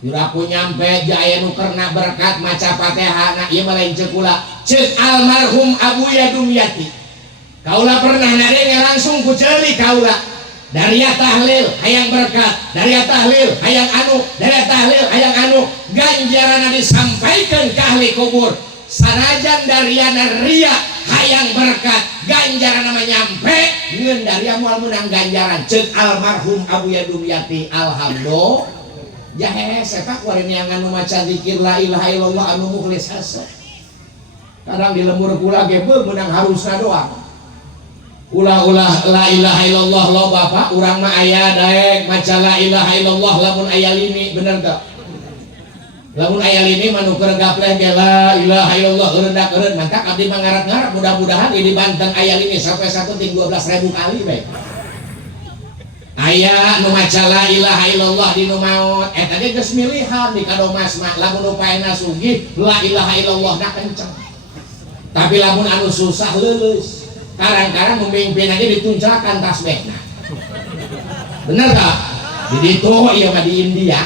diraku nyampe jaya nu kerna berkat maca Fatihah na ieu mah lain ceuk kula ceuk almarhum Abuya Dumyati kaula pernah narenge langsung ku ceuli kaula dari tahlil hayang berkat dari tahlil hayang anu dari tahlil hayang anu ganjaran disampaikan ke ahli kubur sanajan dariana ria hayang berkat ganjaran nama nyampe ngeun dari moal menang ganjaran ceuk almarhum Abuya Dumyati alhamdulillah jahe sepak warin yang anu maca zikir la ilaha illallah anu mukhlis hasa kadang di lembur kula ge menang harusna doang ulah-ulah la ilaha illallah lo bapak urang mah aya daek maca la ilaha illallah lamun aya lini bener teu lamun aya lini mah nu keur gapleh ge la ilaha illallah eureundak eureun mantap abdi mah ngarap-ngarap mudah-mudahan di Banten aya lini sampai 1 ting 12.000 kali bae aya nu maca la ilaha illallah di nu maot eta ge geus milihan di kadomas mah lamun upaena sugih la ilaha illallah na kenceng tapi lamun anu susah leuleus kadang-kadang memimpin aja dituncalkan tasbihna bener tak? jadi itu iya mah di India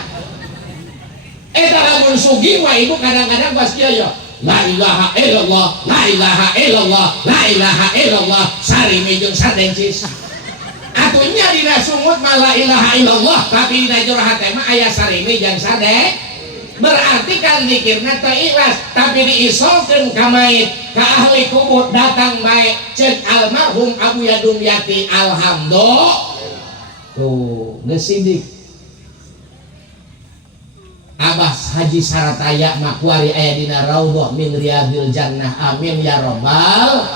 eta lamun sugih mah ibu kadang-kadang pas kieu ya la ilaha illallah la ilaha illallah la ilaha illallah sarimi jeung sardencis atunya dina sungut mah la ilaha illallah tapi dina jurhat mah aya sarimi jeung sarde berarti kan zikirna teu ikhlas tapi diisolkeun ka mayit ka ahli kubur datang bae ceuk almarhum Abuya Dumyati alhamdulillah tuh geus sidik Abah Haji Sarataya makuari aya dina raudhah min riyadil jannah amin ya rabbal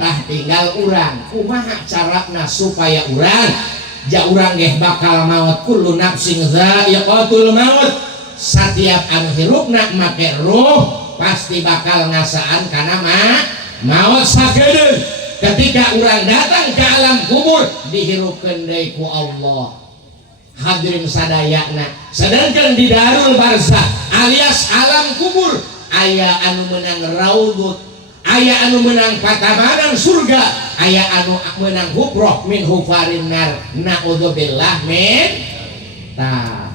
tah tinggal urang kumaha carana supaya urang ja urang ge bakal maut kullu nafsin dha'iqatul maut setiap anu hirupna make ruh pasti bakal ngasaan kana maut sakedeung ketika urang datang ke alam kubur dihirupkeun deui ku Allah hadirin sadayana sedangkan di darul barzah alias alam kubur aya anu menang raudut aya anu menang patabanan surga aya anu menang hufrah min hufarin nar naudzubillah min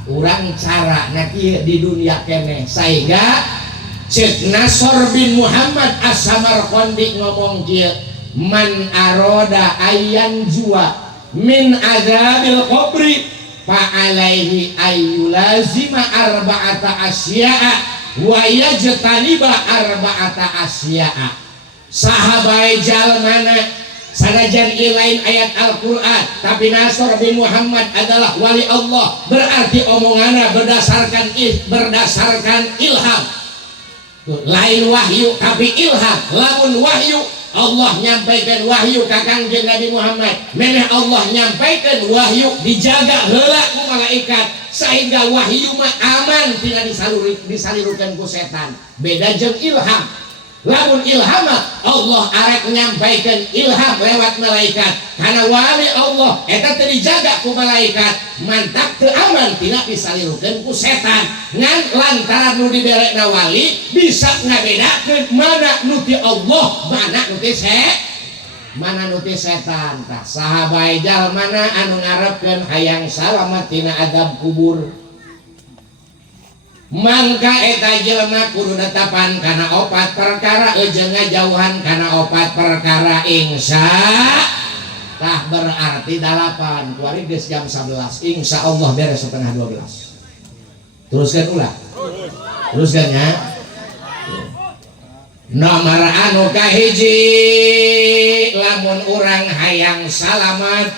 urang cara naki di dunia kene saiga Syekh Nasr bin Muhammad As-Samarqandi ngomong kieu man aroda ayyan jua min azabil qabri fa alaihi ayyulazima arba'ata asya'a wa yajtaniba arba'ata asya'a sahabai jalmana sanajan ilain ayat Al-Quran tapi Nasr bin Muhammad adalah wali Allah berarti omongannya berdasarkan ilham lain wahyu tapi ilham lamun wahyu Allah nyampaikan wahyu ka Kangjeng Nabi Muhammad meneh Allah nyampaikan wahyu dijaga heula ku malaikat sehingga wahyu mah aman tina disalirukeun ku setan beda jeung ilham lamun ilham Allah arek nyampaikan ilham lewat malaikat karena wali Allah eta teu dijaga ku malaikat mantap teu aman tina disalirukeun ku setan ngan lantaran nu diberekna wali bisa ngabedakeun mana nu ti Allah mana nu ti setan tah sahabai jalmana anu ngarepkeun hayang salamet tina adab kubur mangka eta jelema kudu netapan kana 4 perkara jeung ngajauhan kana 4 perkara insya tah berarti 8 kuari geus jam 11 insya Allah beres setengah 12 teruskan ulah teruskan ya nomor anu kahiji lamun urang hayang salamet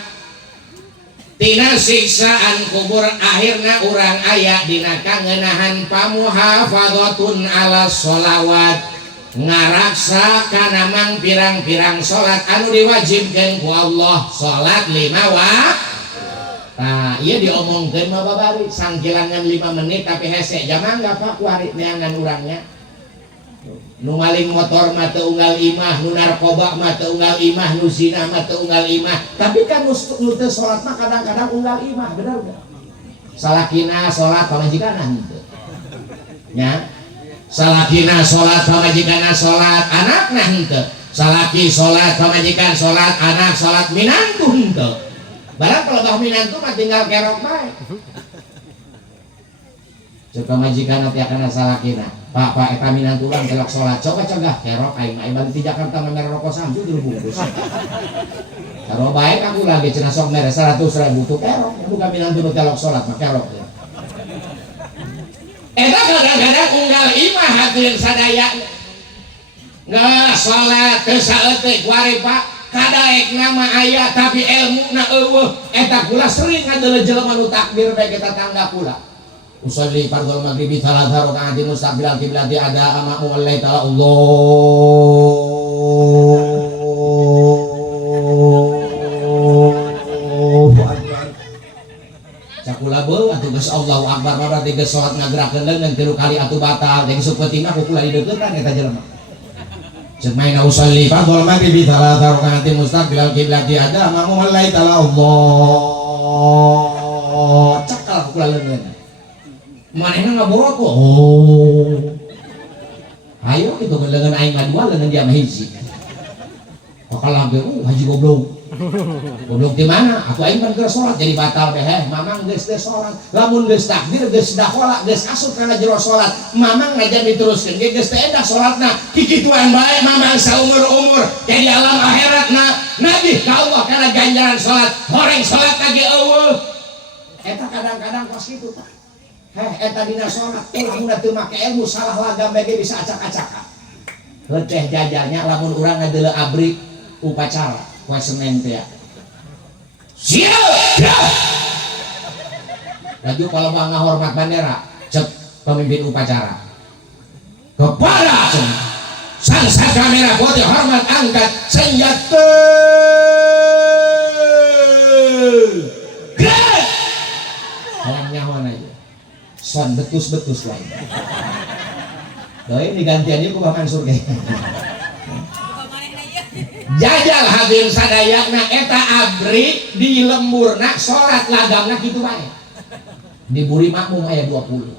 tina siksaan kubur akhirna urang aya dina kangenahan pamuhafadzatun ala sholawat ngaraksa kana mang pirang-pirang salat anu diwajibkeun ku Allah salat 5 waktu. Nah, iya diomongkeun mah babari sangkilangan 5 menit tapi hese jama enggak Pak kuari neangan urangnya. Nu maling motor mah teu unggal imah, nu narkoba mah teu unggal imah, nu zina mah teu unggal imah. Tapi kan nu teu salat mah kadang-kadang unggal imah, bener enggak? Salakina salat pamajikanna henteu. Nya. Salakina salat pamajikanna salat, anakna henteu. Salaki salat pamajikan salat, anak salat minantu henteu. Barang kalau bah minantu mah tinggal kerok bae. Coba majikan nanti akan salakina. Pak eta minantu urang kelok salat. Coba cegah kerok aing mah balik di Jakarta mah mere rokok samsu di bungkus. Karo bae aku lagi cenah sok mere 100.000 tuh kerok. Bukan minantu nu kelok salat mah kerok. Eta kadang-kadang unggal imah hakeun sadaya. Nggak salat teu saeutik kuari Pak. Kadaek nama ayat tapi ilmu na eueuh eta kula sering ngadeuleuh jelema nu takbir bae kita tangga kula usolli fardhu maghribi thalatha raka'atin mustaqbilal qiblati ada amamu wallahi ta'ala Allahu akbar cakula beuh atuh geus Allahu akbar berarti geus salat ngagerakkeun leungeun 3 kali atuh batal jeung supeuting mah kula dideuketan eta jelema cek maina usolli fardhu maghribi thalatha raka'atin mustaqbilal qiblati ada amamu wallahi ta'ala Allah cekal kula leungeun manehna ngaborot kok ayo kitu leungeun aing mah 2 leungeun dia mah hiji bakal hampir haji goblok goblok di mana aku aing kan keur salat jadi batal teh mamang geus teh salat lamun geus takbir geus dakhola geus asup kana jero salat mamang ngajan diteruskeun ge geus teh endah salatna kikituan bae mamang saumur-umur jadi alam akhiratna nabi ka Allah kana ganjaran salat horeng salat lagi eueuh eta kadang-kadang pas kitu Pak eta dina salat urang teu make ilmu salah lagam bae bisa acak-acakan leceh jajarnya lamun urang ngadeuleuh abri upacara poe Senin teh ya. Siap. Laju kalau bangga hormat bendera, cek pemimpin upacara. Kepada sang saka merah putih hormat angkat senjata. Gerak. Kawan nyawan aja. Son betus-betus lain. Doi ini gantiannya ku Pak Mansur ge. Jajal hadir sadayakna eta abri di lemburna salat lagamna kitu bae diburi makmum aya 20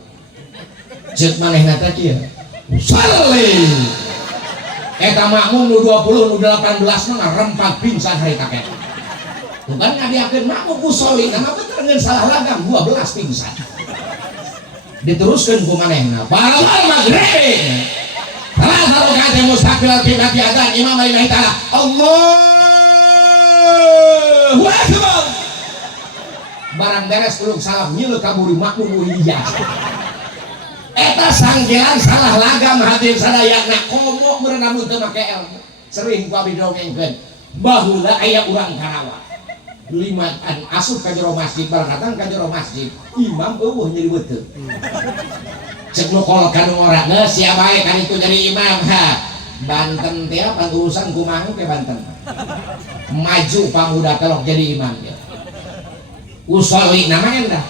ceuk manehna teh kieu salli eta makmum nu 20 nu 18 mah rempat pingsan hari kakek bukan ngadiakeun makmum usolli nama bener ngeun salah lagam 12 pingsan diteruskeun ku manehna paralal maghrib Thalatha raka'atin mustaqbilal qiblati adzan imam lillahi ta'ala Allahu akbar barang beres ulung salam nyieu kaburi makmum iya eta sanggelan salah lagam hadir sadayana komo berenang teu make ilmu sering ku abdi dongengkeun baheula aya urang Karawang limatan asup ka jero masjid barang datang ka jero masjid imam eueuh nyeri beuteuh cek nu kolkan ngora geus sia bae kan itu jadi imam ha Banten teh pan urusan kumaha ke Banten maju pamuda telok jadi imam dia usolli nama endah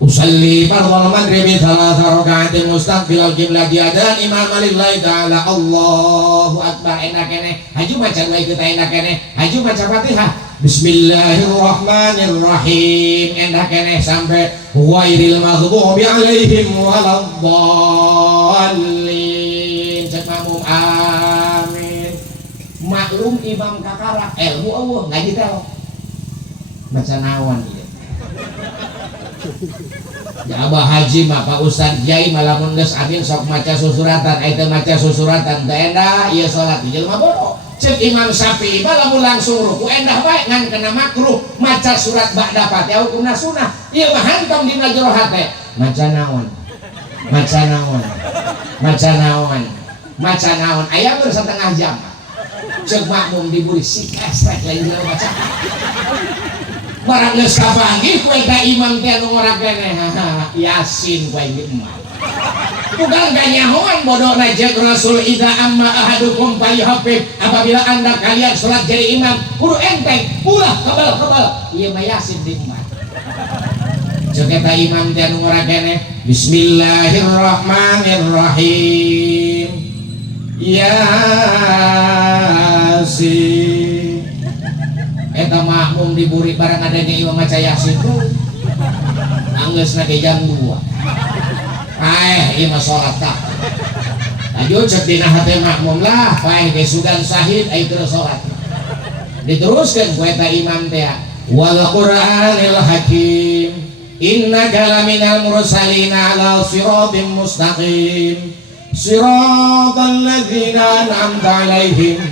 usolli fardhu maghribi thalatha raka'atin mustaqbilal qiblati adzan imam lillahi ta'ala Allahu akbar enak kene haju maca wae kita enak kene haju maca Fatihah Bismillahirrahmanirrahim endah kene sampai ghairil maghdubi alaihim waladdallin cek makmum amin maklum imam kakara ilmu eueuh ngaji telok baca naon ieu ya abah haji mah Pak Ustad Jai malamun geus amin sok maca susuratan eta maca susuratan teu endah ieu salat jelema bodoh cek Imam Syafi'i lamun langsung ruku endah bae ngan kena makruh maca surat ba'da Fatihah hukumna sunah ieu mah hantam dina jero hate maca naon maca naon aya ber setengah jam Cek makmum diburi si kesrek lain jalan baca barang geus kapanggih kue ka imam teh anu ngoragene Yasin kue imam bukan ganyahoan bodoh najak Rasul idza amma ahadukum falyuhaffif apabila anda kalian salat jadi imam kudu enteng ulah kebal ieu mah Yasin di imam cek eta imam teh anu ngoragene bismillahirrahmanirrahim Yasin eta makmum diburi barang adanya imam maca Yasin tuh anggeusna ke jam 2 imam sholat tak lanjut cek dina hati makmum lah ge sugan sahid terus sholat diteruskan ku eta imam teh wal qur'anil hakim innaka laminal mursalina ala siratim mustaqim siratal ladzina an'amta alaihim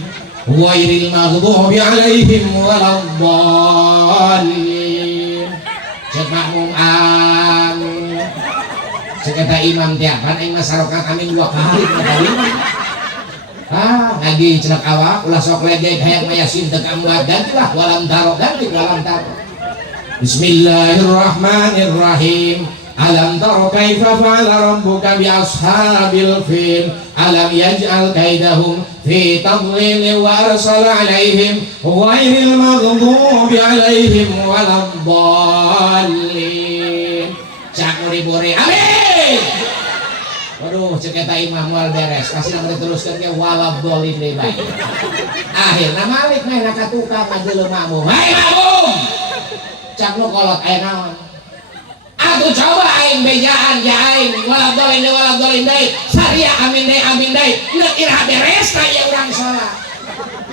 ghairil maghdubi alaihim waladdallin cek makmum amin cek eta imam teh pan aing mah sarokat amin 2 kali ngaji cenah awak ulah sok legek hayang mah Yasin teu kambuat gantilah walam taro ganti walam taro bismillahirrahmanirrahim alam taro kaifa fa'ala rabbuka bi ashabil fil alam yaj'al kaidahum fi tadlil wa arsala alaihim ghairil maghdubi alaihim waladdallin cak muri-muri amin waduh cek eta imam moal beres kasih nama diteruskan ke waladdallin deui bae akhirna malik main ka tukang ngajeuleuh makmum hai makmum cak nu kolot aya naon atuh coba aing bejaan ya aing waladdallin deui saria amin deui neuk iraha beres na ieu urang salat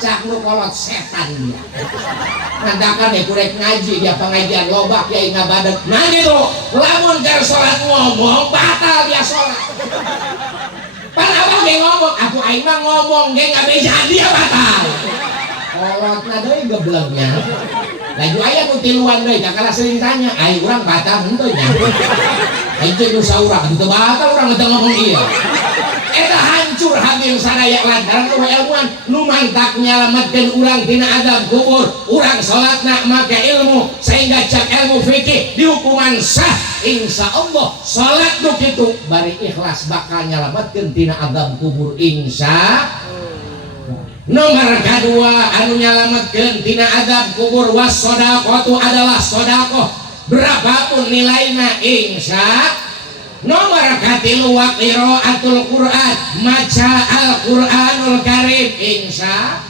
cak nu kolot setan dia nandakan deh kurek ngaji dia pengajian lobak ya ingat badet nah gitu lamun keur sholat ngomong batal dia sholat pan abang dia ngomong aku aing mah ngomong dia nggak beja dia batal kolotna deui geblengnya laju aya nu tiluan deui kakala sering tanya aing urang batal henteu nya aing teh nu saurang teu batal urang teu ngomong ieu eta hancur hadir sadaya lantaran nu ilmuan nu mantak nyalametkeun urang tina azab kubur urang salatna make ilmu sehingga cak ilmu fikih dihukuman sah insyaallah salat nu kitu bari ikhlas bakal nyalametkeun tina azab kubur insya nomor kedua anu nyalametkeun tina azab kubur was shadaqatu adalah shadaqah berapapun nilainya insya nomor katilu wa qiraatul Qur'an maca Al-Qur'anul Karim insya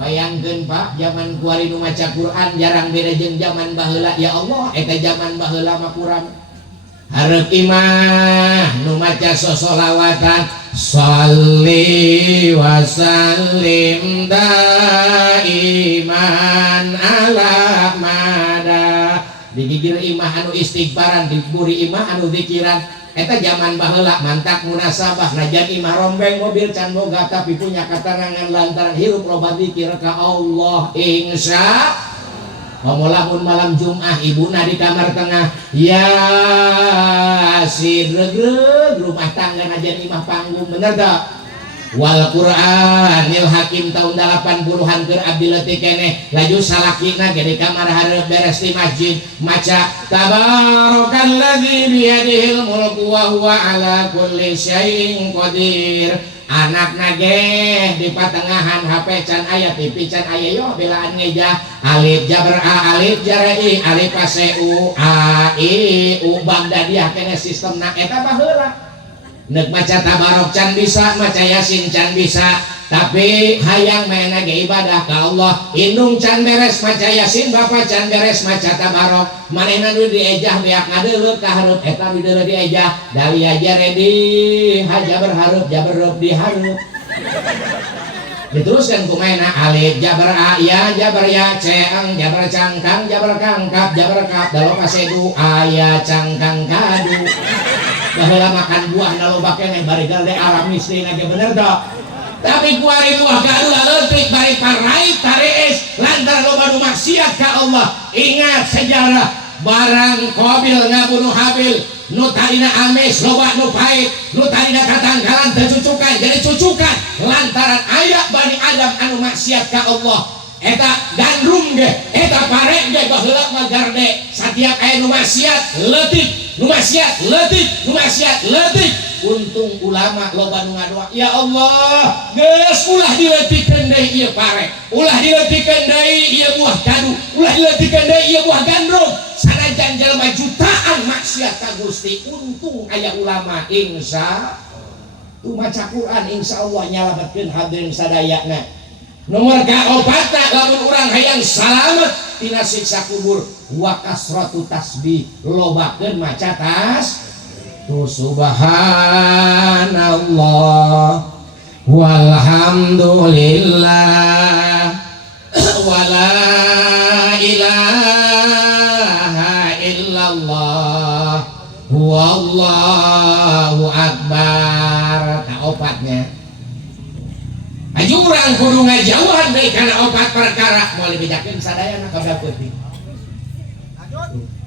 bayangkeun Pak zaman kuari nu maca Qur'an jarang beda jeung zaman baheula ya Allah eta zaman baheula mah kurang hareup imah nu maca sholawatan sholli wa sallim daiman ala mada digigir imah anu istighfaran diburi imah anu zikiran eta zaman baheula mantak munasabah najan imah rombeng mobil can boga tapi punya katerangan lantaran hirup loba zikir ka Allah insya lamun malam Jumat ibuna di kamar tengah Yasin regreg rumah tangga najan imah panggung bener tak wal Qur'anil Hakim tahun 80-an keur abdi leutik keneh laju salakina ge di kamar hareup beres di masjid maca tabarakalladzi biyadihil mulku wa huwa ala kulli syai'in qadir anakna ge di patengahan HP can aya TV can aya yo belaan ngeja alif jabar a alif jar i alif paseu a i u bagdadiah keneh sistemna eta baheula neuk maca tabarok can bisa maca Yasin can bisa tapi hayang maena ge ibadah ka Allah indung can beres maca Yasin bapak can beres maca tabarok manehna nu diejah beak ngadeuleuh ka hareup eta dideuleuh diejah dali aja ready haja berhareup jabereup dihareup diteruskan kumaina alif jabar a ya jabar ya ceeng jabar cangkang jabar kangkap jabar kap dalo kasedu aya cangkang kadu baheula makan buah na loba keneh bari galde alam mistina ge bener dok tapi kuari buah gaduh leutik bari parai tarees lantaran loba nu maksiat ka Allah ingat sejarah barang Qabil ngabunuh Habil nu tarina ames loba nu pait, nu tarina katangkalan tercucukan jadi cucukan lantaran aya Bani Adam anu maksiat ka Allah. Eta gandrung ge, eta pare ge baheula mah garde satiap aya nu maksiat leutik, nu maksiat leutik, nu maksiat leutik. Untung ulama loba nu ngadoa, ya Allah geus ulah dileutikeun deui ieu pare, ulah dileutikeun deui ieu buah kadu, ulah dileutikeun deui ieu buah gandrung. Sanajan jelema jutaan maksiat ka Gusti, untung aya ulama insya tu maca Quran insyaallah nyalametkeun hadirin sadayana. Nomor kaopatna lamun urang hayang salamet tina siksa kubur wa kasratu tasbih, lobakeun maca tu subhanallah walhamdulillah wala ilaha illallah wallahu akbar. Kaopatnya aju urang kudu ngajauhan deui kana opat perkara moal dibedakeun sadayana kada peuting.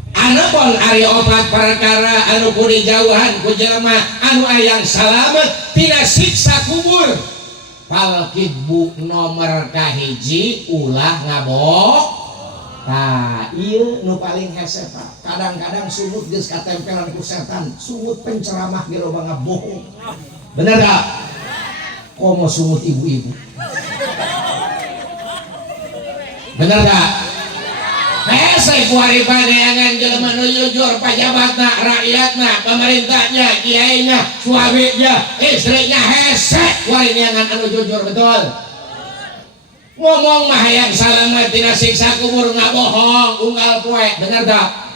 Anapun ari opat perkara anu kudu dijauhan ku jelema anu hayang salamet tina siksa kubur. Fal kidbu nomor kahiji ulah ngabok. Tah ieu nu paling hese Pak. Kadang-kadang sumut geus katempelan ku setan, sumut penceramah ge loba ngabohong. Bener gak? Komo sumut ibu-ibu. Bener gak? Hese kuari paneangan jelema nu jujur, pajabatna, rakyatna, pemerintahnya, kiainya, suaminya, istrinya hese kuari neangan anu jujur, betul? Ngomong mah hayang salamet tina siksa kubur ngabohong unggal poe, bener gak?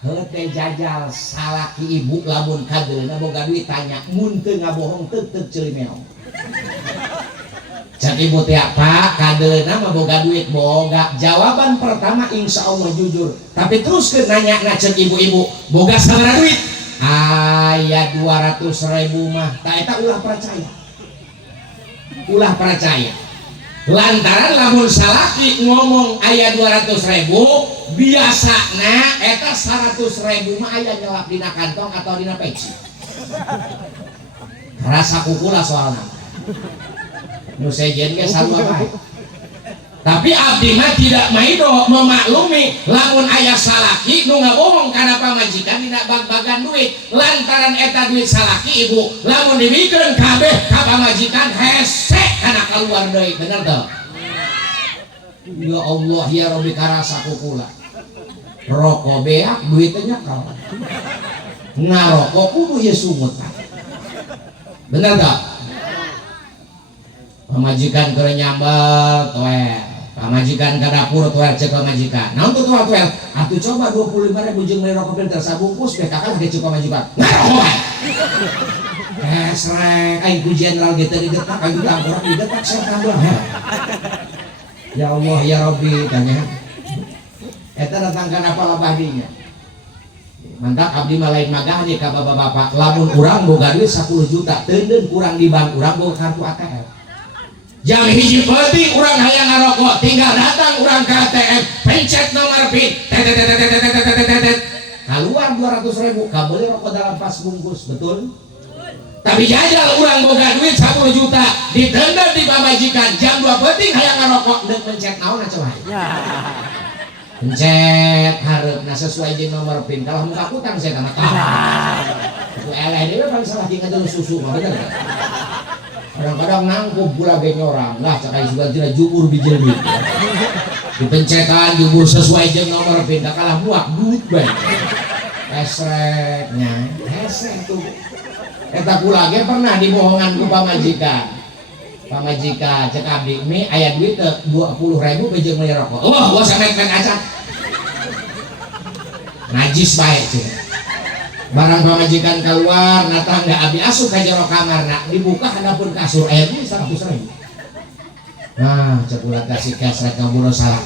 Heuh teh jajal salaki ibu lamun kadeuna boga duit tanya mun teu ngabohong teu ceuli meong. Cak ibu teh apa kadeuna mah boga duit boga. Jawaban pertama insyaallah jujur. Tapi terus ke nanya cek ibu-ibu boga sabaraha duit? Aya 200.000 mah. Tah eta ulah percaya. Ulah percaya. Lantaran lamun salaki ngomong aya 200.000 biasana eta 100.000 mah aya nyelap dina kantong atau dina peci. Rasa kukula soalna. Nu sejen ge sarua bae. Tapi abdi mah tidak maido memaklumi lamun aya salaki nu ngabohong kana pamajikan dina bag-bagan duit. Lantaran eta duit salaki ibu lamun dibikeun kabeh ka pamajikan hese kana kaluar deui, bener teu? Ya Allah ya Rabbi karasa kukula. Rokok beak duitnya kau. Ngarokok kudu ye sumut. Bener teu? Pamajikan keur nyambal toel. Pamajikan ke dapur tuel cek pamajikan. Naon tuh tuel? Atuh coba 25.000 jeung meuli rokok pinter sabungkus beh kakak ge cek pamajikan. Ngarokok. Esrek aing ku jenderal gitu digetak aing urang digetak setan doang. Ya Allah ya Rabbi tanya. Eta datang kana palabah dinya. Mantap abdi mah lain magah nih ka bapak-bapak. Lamun urang boga duit 10 juta, teuneun kurang di bank urang boga kartu ATM. Jam hiji peuting urang hayang ngarokok, tinggal datang urang ke ATM, pencet nomor PIN, keluar 200.000, kabeli rokok dalam pas bungkus, betul? Tapi jajal urang boga duit 10 juta, ditendang di pamajikan, jam 2 peuting hayang ngarokok, dan pencet naon atuh hayang. Pencet hareupna sesuai jeung nomor PIN, kalau muka kutang saya mah tah. Itu eleh dewe paling salah tinggal susu mah bener. Kadang-kadang nangkup pula ge nyorang lah cakai sudah tidak jubur bijelmi dipencetan jubur sesuai jeung nomor PIN da kalah muak duit bae esreknya hese tuh eta kula ge pernah dibohongan ku pamajikan cek abdi mi aya duit 20.000 jeung meuli rokok gua samet-met acan najis bae cenah. Barang pamajikan keluar natangga abdi asup ka jero kamarna dibuka handapun kasur aya duit 100.000. Nah cek ulah kasih cash rek ngaburo salah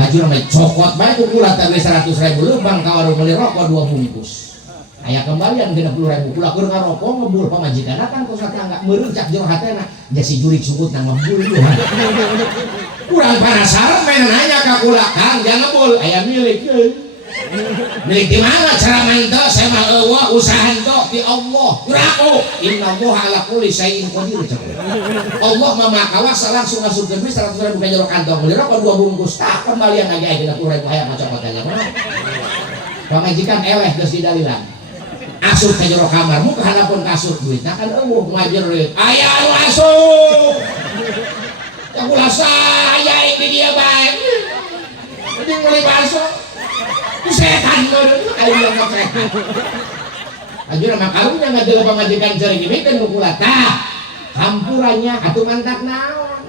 hajur mah cokot bae ku ulah teh 100.000 leumbang ka warung meuli rokok 2 bungkus aya kembalian 60.000 ulah keur ngarokok ngebul pamajikan datang ku satangga meureun cak jero hatena jasi jurik sukut nang ngebul kurang penasaran main nanya ka kula Kang jangan ngebul aya milik euy milik di mana cara mantau saya mah eueuh usaha henteu ti Allah juraku innallaha ala kulli syai'in qadir. Allah mah maha kawasa langsung ngasupkeun duit 100.000 ka jero kantong beli rokok 2 bungkus tak kembalian lagi aja 30.000 hayang macam tanya mah pamajikan eleh geus didalilan asup ka jero kamar muka handapun kasut duit nah kan eueuh ngajer duit aya anu asup ya kula saya yang di dia bae mending beli bakso setan meureun aya yang ngepek anjeun mah karunya ngadeuleum pamajikan ceuri geukeun kula tah hampurannya atuh mantak naon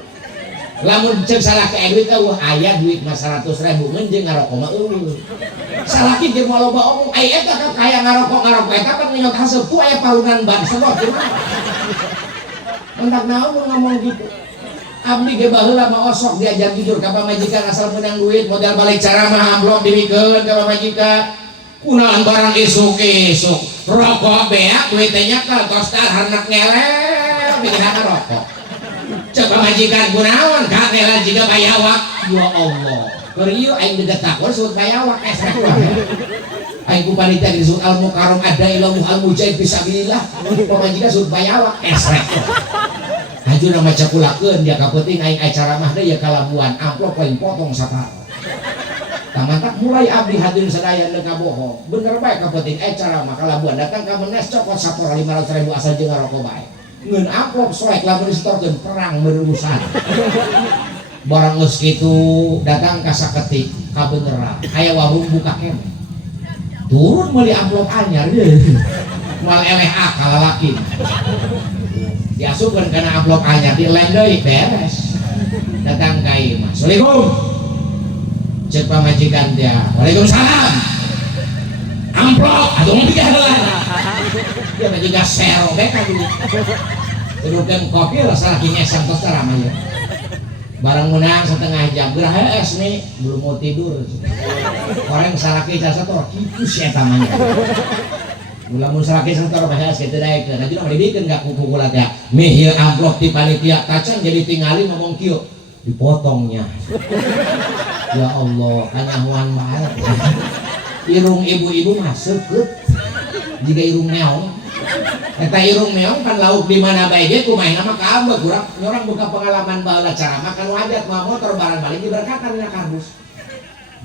lamun ceuk salaki duit eueuh aya duit mah 100.000 ngeunjeng ngarokok mah eueuh salaki ge moal loba omong ai eta ka kaya ngarokok eta kan nyot haseup ku aya palungan ban sebab gimana mantak naon mun ngomong gitu abdi ge baheula mah osok diajar jujur ka pamajikan asal menang duit modal balik cara mah amplop dimikeun ka pamajikan kunaon barang isuk-isuk rokok beak duit teh nyakel tostar harnak ngelel bikin rokok cek pamajikan kunaon ka ngelel jiga bayawak ya Allah keur ieu aing degetak we suut bayawak esrek aing ku panitia di suut al-mukarram ada ilmu al-mujahid fisabilillah pamajikan suut bayawak esrek hajuna maca kulakeun dia kapenting aing acara mah deui ya kalabuan amplop paling potong saparo tamantak mulai abdi hadirin sadaya neuk kabohong bener bae kapenting acara mah kalabuan datang ka menes cokot saparo 500.000 asal jeung ngarokok bae ngeun amplop soek lamun distorkeun perang berurusan barang geus kitu datang ka saketik kabeneran aya warung buka kene turun meuli amplop anyar moal eleh akal lalaki diasupkeun kana amplop anyar dilem deui beres datang ka ieu mah assalamualaikum cek pamajikan dia waalaikumsalam amplop atuh mun digaheula dia mah juga sero bae ka dulu tuduhkeun kopi rasa lagi ngesang tos tarama ya barang menang setengah jam gerah es nih belum mau tidur orang salaki jasa tuh kitu si eta mah mun salaki santor bahasa kitu daek teh jadi mah dibikeun ka kuku kula teh meh amplop ti panitia tacan jadi tingali ngomong kieu dipotongnya ya Allah kanyahuan bae irung ibu-ibu mah seukeut jiga irung meong eta irung meong kan lauk di mana bae ge kumaha mah kaambek urang nyorang buka pengalaman baheula cara makan wadat mah motor barang balik diberkatan dina kardus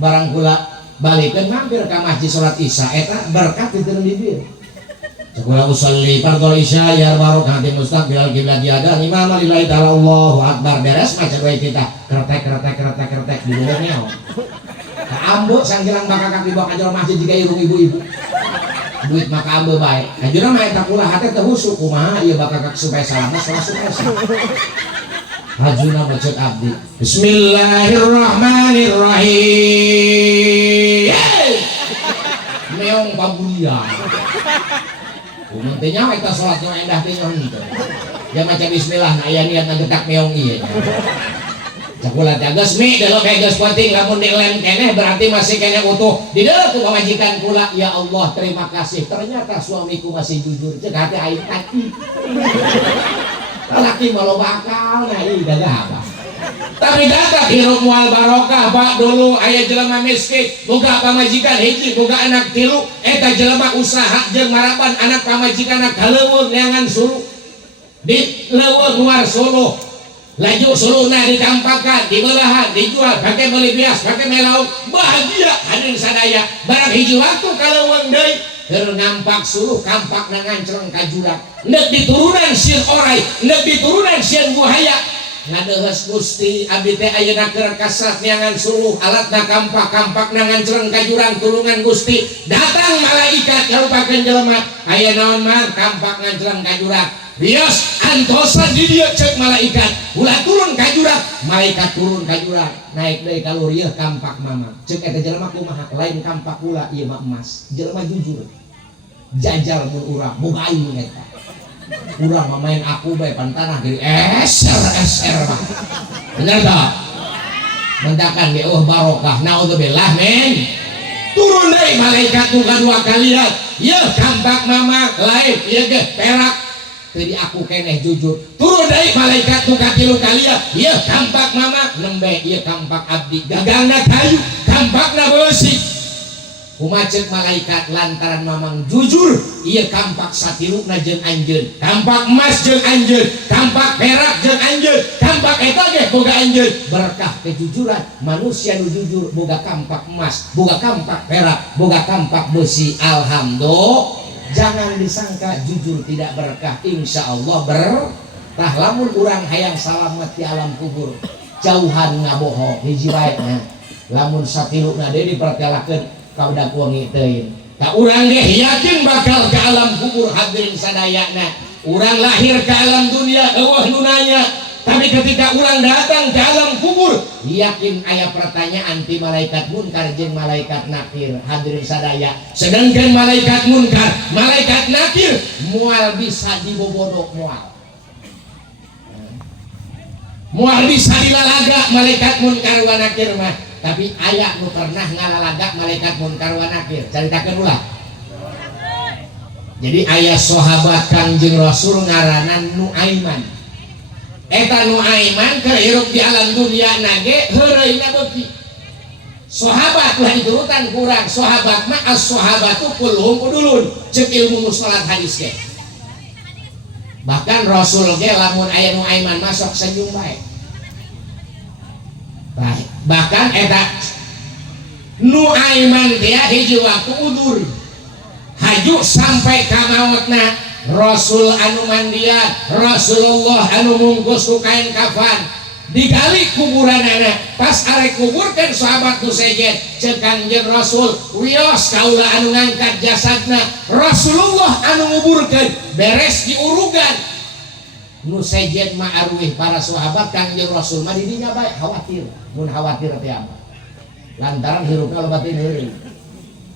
barang kula balikeun mampir ka masjid salat isya eta berkat diteun di dieu Kula usolli fardhu isya ya barokati mustaqbil qiblat ada imam lillahi ta'ala Allahu akbar beres maca bae kita kretek di luar neong ka ambo sanggilang bakakak di bawah kajol masjid jiga irung ibu-ibu duit maka ambo bae ajeuna mah eta kula hate teh husuk kumaha ieu bakakak supaya salamet salasuk hajuna macet abdi bismillahirrahmanirrahim meong pabulian Umun teh nyawa kita sholat yang endah teh nyawa gitu. Dia macam bismillah, nah ya niat ngegetak meong iya. Cakulat ya geus mi, delok kayak geus penting, lamun dilem keneh berarti masih kene utuh. Di dalam tuh pamajikan kula, ya Allah terima kasih. Ternyata suamiku masih jujur, cek hati aing hati. Laki malu bakal, nah iya gagah apa. Tapi datang hirup mual barokah pak dulu ayah jelema miskin boga pamajikan hiji boga anak tilu eta jelema usaha jeung marapan anak pamajikan anak kaleuweung neangan suluh di leuweung luar suluh laju suluhna ditampakan dibelahan dijual pake beli bias pake melauk bahagia hadirin sadaya barang hiji waktu kaleuweung deui keur nampak suluh kampak nangancreng ka jurang neuk diturunan sieun orai neuk diturunan sieun buaya ngadehes Gusti abdi teh ayeuna keur kasat neangan suluh alatna kampak nangancreng ka jurang tulungan Gusti datang malaikat karupakeun jelema aya naon mah kampak ngancreng ka jurang bios antosan di dieu ceuk malaikat ulah turun ka jurang malaikat turun ka jurang naik deui ka lur ieu kampak mama ceuk eta jelema kumaha lain kampak kula ieu mah emas jelema jujur jajal mun urang boga aing eta urang main aku bae pantanah jadi eser mah bener tak mentakan di barokah naudzubillah men turun deui malaikat nu kadua kalian ieu kampak mama lain ieu ge perak tadi aku keneh jujur turun deui malaikat nu katilu kalian ieu kampak mama nembe ieu kampak abdi gagangna kayu kampakna beusi kumacet malaikat lantaran mamang jujur ia kampak satilukna jeung anjeun, kampak emas jeung anjeun, kampak perak jeung anjeun, kampak eta ge boga anjeun. Berkah kejujuran manusia nu jujur boga kampak emas, boga kampak perak, boga kampak besi. Alhamdulillah. Jangan disangka jujur tidak berkah, insya Allah berkah. Lamun urang hayang salamet di alam kubur jauhan ngabohong hiji wae. Lamun satilukna deui dipertelakeun ka udah kuangi teuing. Ka urang ge yakin bakal ke alam kubur hadirin sadayana. Urang lahir ke alam dunia eueuh nu nanya, tapi ketika urang datang ke alam kubur yakin aya pertanyaan ti malaikat munkar jeung malaikat nakir hadirin sadaya. Sedangkan malaikat munkar, malaikat nakir moal bisa dibobodok moal bisa dilalaga malaikat munkar wa nakir mah. Tapi aya nu pernah ngalalaga malaikat munkar wa nakir, caritakeun ulah. Jadi aya sahabat Kangjeng Rasul ngaranan Nuaiman. Eta Nuaiman keur hirup di alam dunia nage heureuyna beuki. Sahabat ulah diturutan kurang, sahabat mah as-sahabatu kulluhum udulun, ceuk ilmu mustalah hadis ge. Bahkan Rasul ge lamun aya Nuaiman masuk senyum bae. Bahkan eta Nuaiman dia hiji waktu udur haju sampai ka mautna. Rasul anu mandian, Rasulullah anu mungkus ku kain kafan digali kuburanana. Pas arek kuburkeun sahabat tu sejen ceuk Kangjeng Rasul wios kaula anu ngangkat jasadna. Rasulullah anu nguburkeun beres diurugan nu sejen mah aruih para sahabat Kangjeng Rasul mah di dinya bae khawatir. Mun khawatir teh apa? Lantaran hirupna loba teh heureung.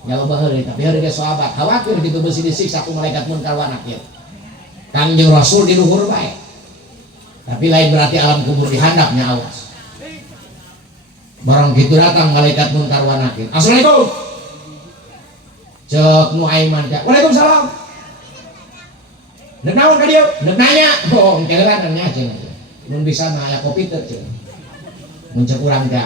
Nya loba heureung tapi heureung ge sahabat khawatir kitu beusi disiksa ku malaikat munkar wa nakir. Kangjeng Rasul di luhur bae. Tapi lain berarti alam kubur dihandapnya awas. Barang kitu datang malaikat munkar wa nakir. Assalamualaikum. Ceuk Nuaiman teh. Waalaikumsalam. Neuk naon ka dieu? Neuk nanya. Oh, engke heula nanya cenah. Mun bisa mah aya kopi teh cenah. Mun ceuk urang teh.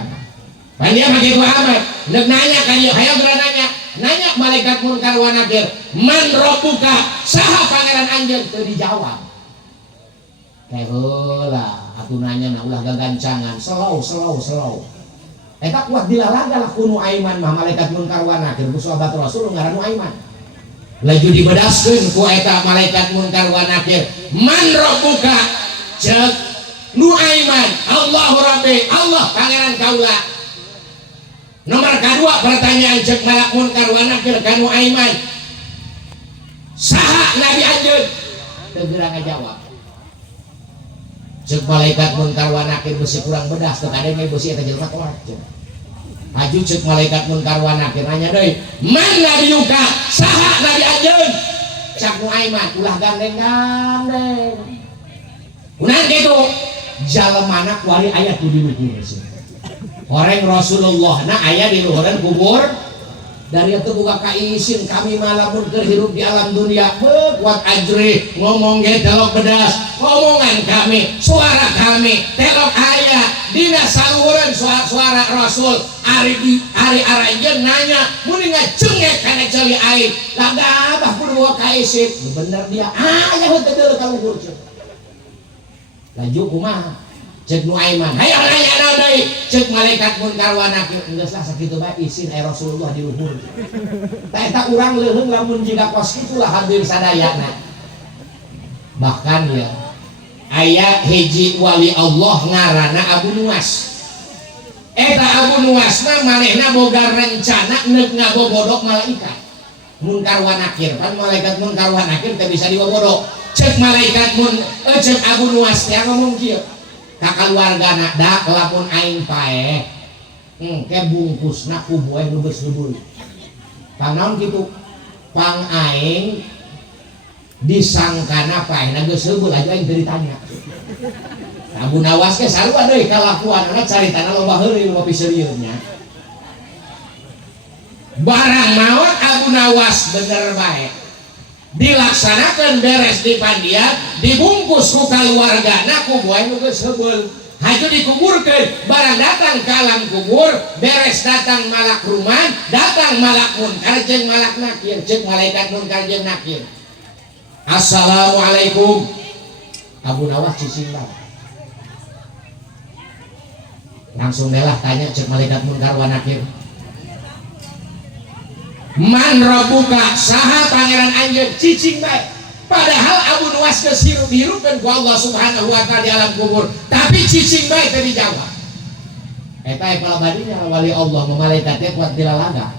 Pan dia mah kitu amat. Neuk nanya ka dieu, hayang geura nanya. Nanya malaikat munkar wa nakir, "Man rabbuka?" Saha pangeran anjeun? Teu dijawab. Kayak heula atuh nanya na ulah gagancangan, slow. Eta kuat dilalaga lah ku Nuaiman mah malaikat munkar wa nakir ku sahabat Rasul ngaran Nuaiman. Laju dibedaskeun ku eta malaikat munkar wa nakir, "Man rabbuka?" Ceuk Nuaiman, "Allahu Rabbi." Allah pangeran kaula. Nomor kedua pertanyaan cek malak munkar wa nakir ka Nuaiman, saha nabi anjeun? Teu geura ngajawab. Cek malaikat munkar wa nakir beusi kurang bedas teu kade ge beusi eta jelema kolot. Aju cek malaikat munkar wa nakir nanya deui, "Man nabiyuka?" Saha nabi anjeun? Cak Nuaiman ulah gandeng-gandeng. Kunaon kitu? Jalemana kuari aya tu di luhur. Orang Rasulullah na aya di luhuran kubur dari itu buka kaisin kami malamun terhirup di alam dunia buat ajri ngomong ge telok bedas ngomongan kami suara kami telok aya dina saluran suara Rasul ari arajeun nanya mun ngacengek kana jali air laga abah kudu buka kaisin bener dia aya henteu deuleu ka luhur laju kumaha cek Nuaiman, hayang nanya deui cek malaikat munkar wa nakir geus lah sakitu bae isin aya Rasulullah di luhur. Tah eta urang leuheung lamun jiga kos kitu lah hadir sadayana. Bahkan ya aya hiji wali Allah ngaranna Abu Nuwas. Eta Abu Nuwas mah manehna boga rencana neuk ngabobodok malaikat munkar wa nakir. Pan malaikat munkar wa nakir teh bisa dibobodok. Cek malaikat cek Abu Nuwas teh ngomong kieu. Kakaluargana dak lamun aing pae ke bungkusna ku buah nu geus leubeul. Panaon kitu? Pang aing disangkana paehna geus leubeul aja aing teu ditanya. Abu Nawas ke sarua deui kalakuanna caritana loba heureuy loba piseurieunnya. Barang maot Abu Nawas bener bae. Dilaksanakan beres di pandian dibungkus ku keluargana ku buah nu geus heubeul aju dikuburkan barang datang ke alam kubur beres datang malak ruman datang malak munkar jeung malak nakir cek malaikat munkar jeung nakir assalamualaikum Abu Nawas cicing langsung melah tanya cek malaikat munkar wa nakir man rabbuka saha pangeran anjeun cicing bae padahal Abu Nawas kesirup-hirupkeun ku Allah Subhanahu wa taala di alam kubur tapi cicing bae teu dijawab eta palabadinya wali Allah malaikatnya kuat dilalaga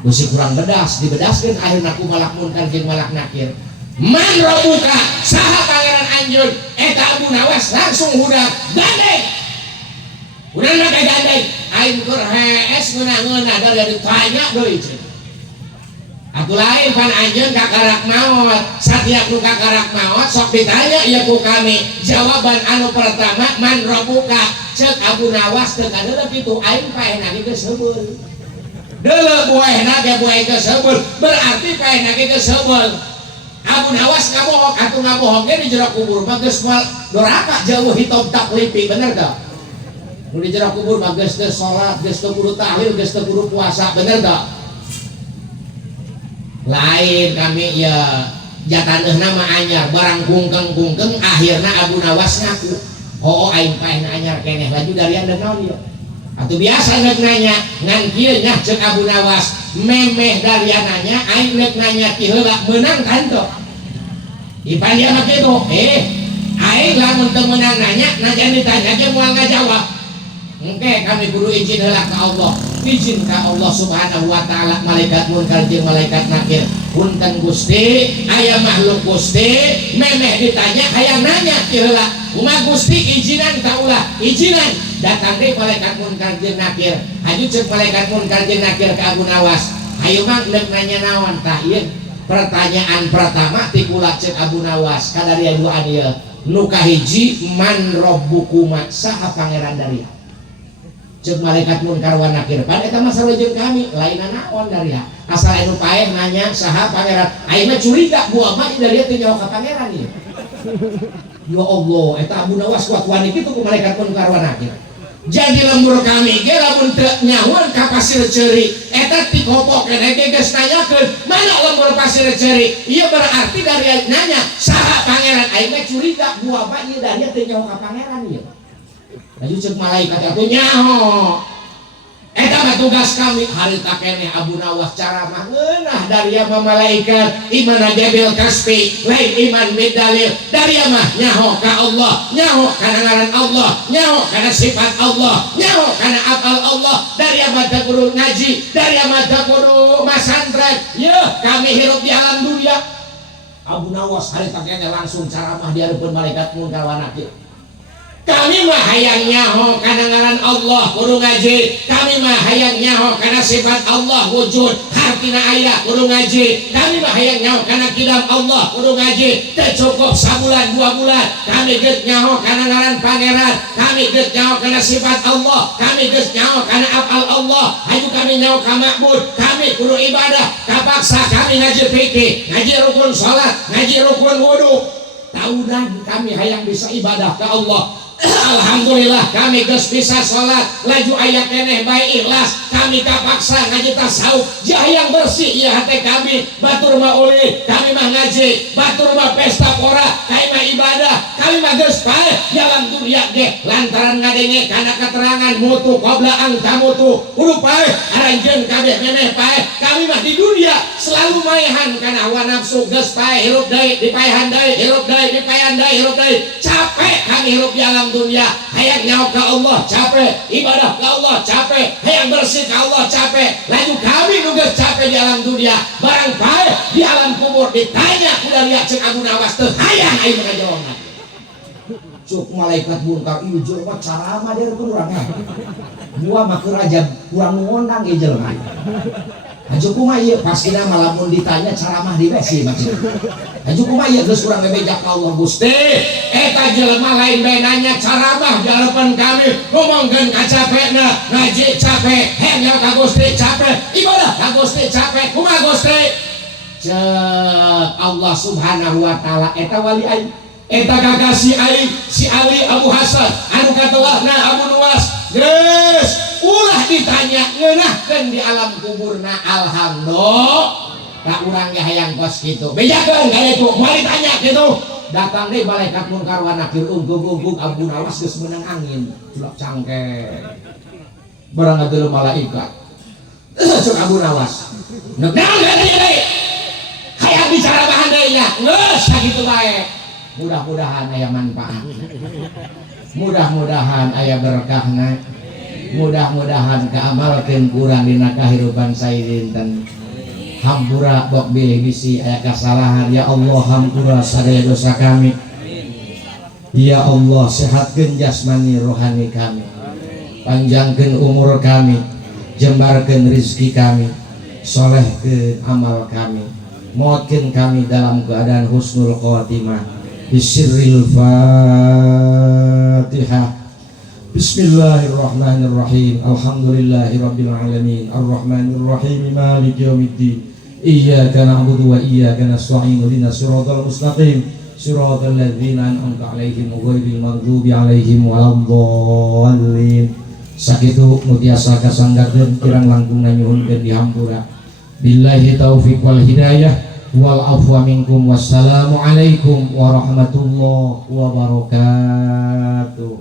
beusi kurang bedas dibedaskeun akhirna ku malak munkar jeung malak nakir man rabbuka saha pangeran anjeun eta Abu Nawas langsung hudak gandeng udah make gandeng aing keur hees ngeuna-ngeuna dari ditanya deui atuh lain pan anjeun kakarak maot satiap nu kakarak maot sok ditanya ieu ku kami jawaban anu pertama man rabbuka ceuk Abu Nawas teu kadeuleuh kitu aing paehna ge geus heubeul deuleuh buahna ge buah geus heubeul berarti paehna ge geus heubeul Abu Nawas ngabohong atuh ngabohong ge di jero kubur mah geus moal doraka jauh hitom taklipi bener teu nu di jero kubur mah geus teu salat geus teu kudu tahlil geus teu kudu puasa bener teu lain kami ya jatandehna mah anyar barang kungkeng akhirna Abu Nawas ngaku oh aing paehna anyar keneh laju dari anda naon ieu atuh biasa neuk nanya ngan kieu nya ceuk Abu Nawas memeh dari ananya aing neuk nanya ti heula meunang kan teu ipan dia mah kitu aing lamun teu meunang nanya najan ditanya ge moal ngajawab engke kami kudu izin heula ka Allah izin ka Allah Subhanahu wa taala malaikat munkar jeung malaikat nakir punten Gusti aya makhluk Gusti memeh ditanya hayang nanya ti heula kumaha Gusti izinan ka ulah izinan datang deui malaikat munkar jeung nakir aju ceuk malaikat munkar jeung nakir ka Abu Nawas hayu mah leuk nanya naon tah ieu pertanyaan pertama ti kula ceuk Abu Nawas kadarieu dua ieu nu kahiji man rabbukuma saha pangeran dari cek malaikat munkar wa nakir pan eta mah sarojeng kami lainna naon dari asal anu paeh nanya saha pangeran aing mah curiga buah mah dari teh nyaho ka pangeran ieu ya Allah eta Abu Nawas kuat wani kitu ku malaikat munkar wa nakir jadi lembur kami ge lamun teu nyahoan ka pasir ceuri eta ti kopok keneh ge geus nanyakeun mana lembur pasir ceuri ieu berarti dari nanya saha pangeran aing mah curiga buah mah ieu dari teh nyaho ka pangeran ieu laju cek malaikat atuh nyaho eta mah tugas kami harita keneh Abu Nawas caramah ngeunah dari mah malaikat iman jabil kasfi lain iman bidalil dari mah nyaho ka Allah nyaho kana ngaran Allah nyaho kana sifat Allah nyaho kana afal Allah dari mah teu kudu ngaji dari mah teu kudu masantren ye kami hirup di alam dunia Abu Nawas harita keneh langsung caramah di hadapan malaikat munkar wa nakir kami mah hayang nyaho kana ngaran Allah kudu ngaji kami mah hayang nyaho kana sifat Allah wujud hartina aya kudu ngaji kami mah hayang nyaho kana kidam Allah kudu ngaji teu cukup sabulan 2 bulan kami geus nyaho kana ngaran pangeran kami geus nyaho kana sifat Allah kami geus nyaho kana afal Allah aju kami nyaho ka ma'bud kami kudu ibadah kapaksa kami ngaji fikih ngaji rukun salat ngaji rukun wudu tahunan kami hayang bisa ibadah ke Allah alhamdulillah kami geus bisa salat laju aya keneh bae ikhlas kami kapaksa ngaji tasawuf hayang bersih ieu hate kami batur mah ulih kami mah ngaji batur mah pesta pora kami mah ibadah kami mah geus paeh dalam dunia ge lantaran ngadenge kana keterangan mutu qabla ang tamutu kudu paeh aranjeun kabeh meneh paeh kami mah di dunia selalu maehan kana hawa nafsu geus paeh hirup deui dipaehan deui hirup deui dipaehan deui hirup deui capek kami hirup di alam dunia hayang nyaho ka Allah capek ibadah ka Allah capek hayang bersih ka Allah capek laju kami nu geus capek di alam dunia barang paeh di alam kubur ditanya ku dari cek Abu Nawas teu hayang aing ngajawabna cuk malaikat munkar ieu jelema caramah dia kurang gua mah keur aja kurang ngondang ieu jelema aju kumaha ieu pastina malamun ditanya caramah di besi maksudna aju kumaha ieu geus kurang bebejak ka Allah Gusti eta jelema lain bae nanya caramah di harapan kami ngomongkeun kacapekna ngaji capek hengel ka Gusti capek ibadah ka Gusti capek kumaha Gusti cek Allah Subhanahu wa taala eta wali aing eta kakak si Ali Abu Hasan anu katelahna Abu Nuwas geus ulah ditanya ngeunahkeun di alam kuburna alhamdulillah tak urang ge hayang kos kitu bejakeun gaya itu moal ditanya kitu datang deui malaikat mungkar wa nakir unggug Abu Nuwas geus meunang angin culak cangke barang adalah malaikat cuk Abu Nuwas naon deui hayang bicara bahan deui nya geus sakitu bae mudah-mudahan aya manfaat mudah-mudahan aya berkahna mudah-mudahan kaamalkeun kurang dina kahirupan sae dinten hampura bok bilih bisi aya kasalahan ya Allah hampura sadaya dosa kami ya Allah sehatkeun jasmani rohani kami panjangkeun umur kami jembarkeun rezeki kami solehkeun amal kami mautkeun kami dalam keadaan husnul khotimah bisirril Fatihah. Bismillahirrahmanirrahim. Alhamdulillahirabbil alamin. Arrahmanirrahim. Maliki yaumiddin. Iyyaka na'budu wa iyyaka nasta'in. Ihdinas siratal mustaqim. Siratal ladzina an'amta 'alaihim ghairil maghdubi 'alaihim waladdallin. Sakitu mutiasa kasanggakeun kirang langkung nyuhunkeun dihampura. Billahi taufiq wal hidayah. Wal afwa minkum wassalamu alaikum warahmatullahi wabarakatuh.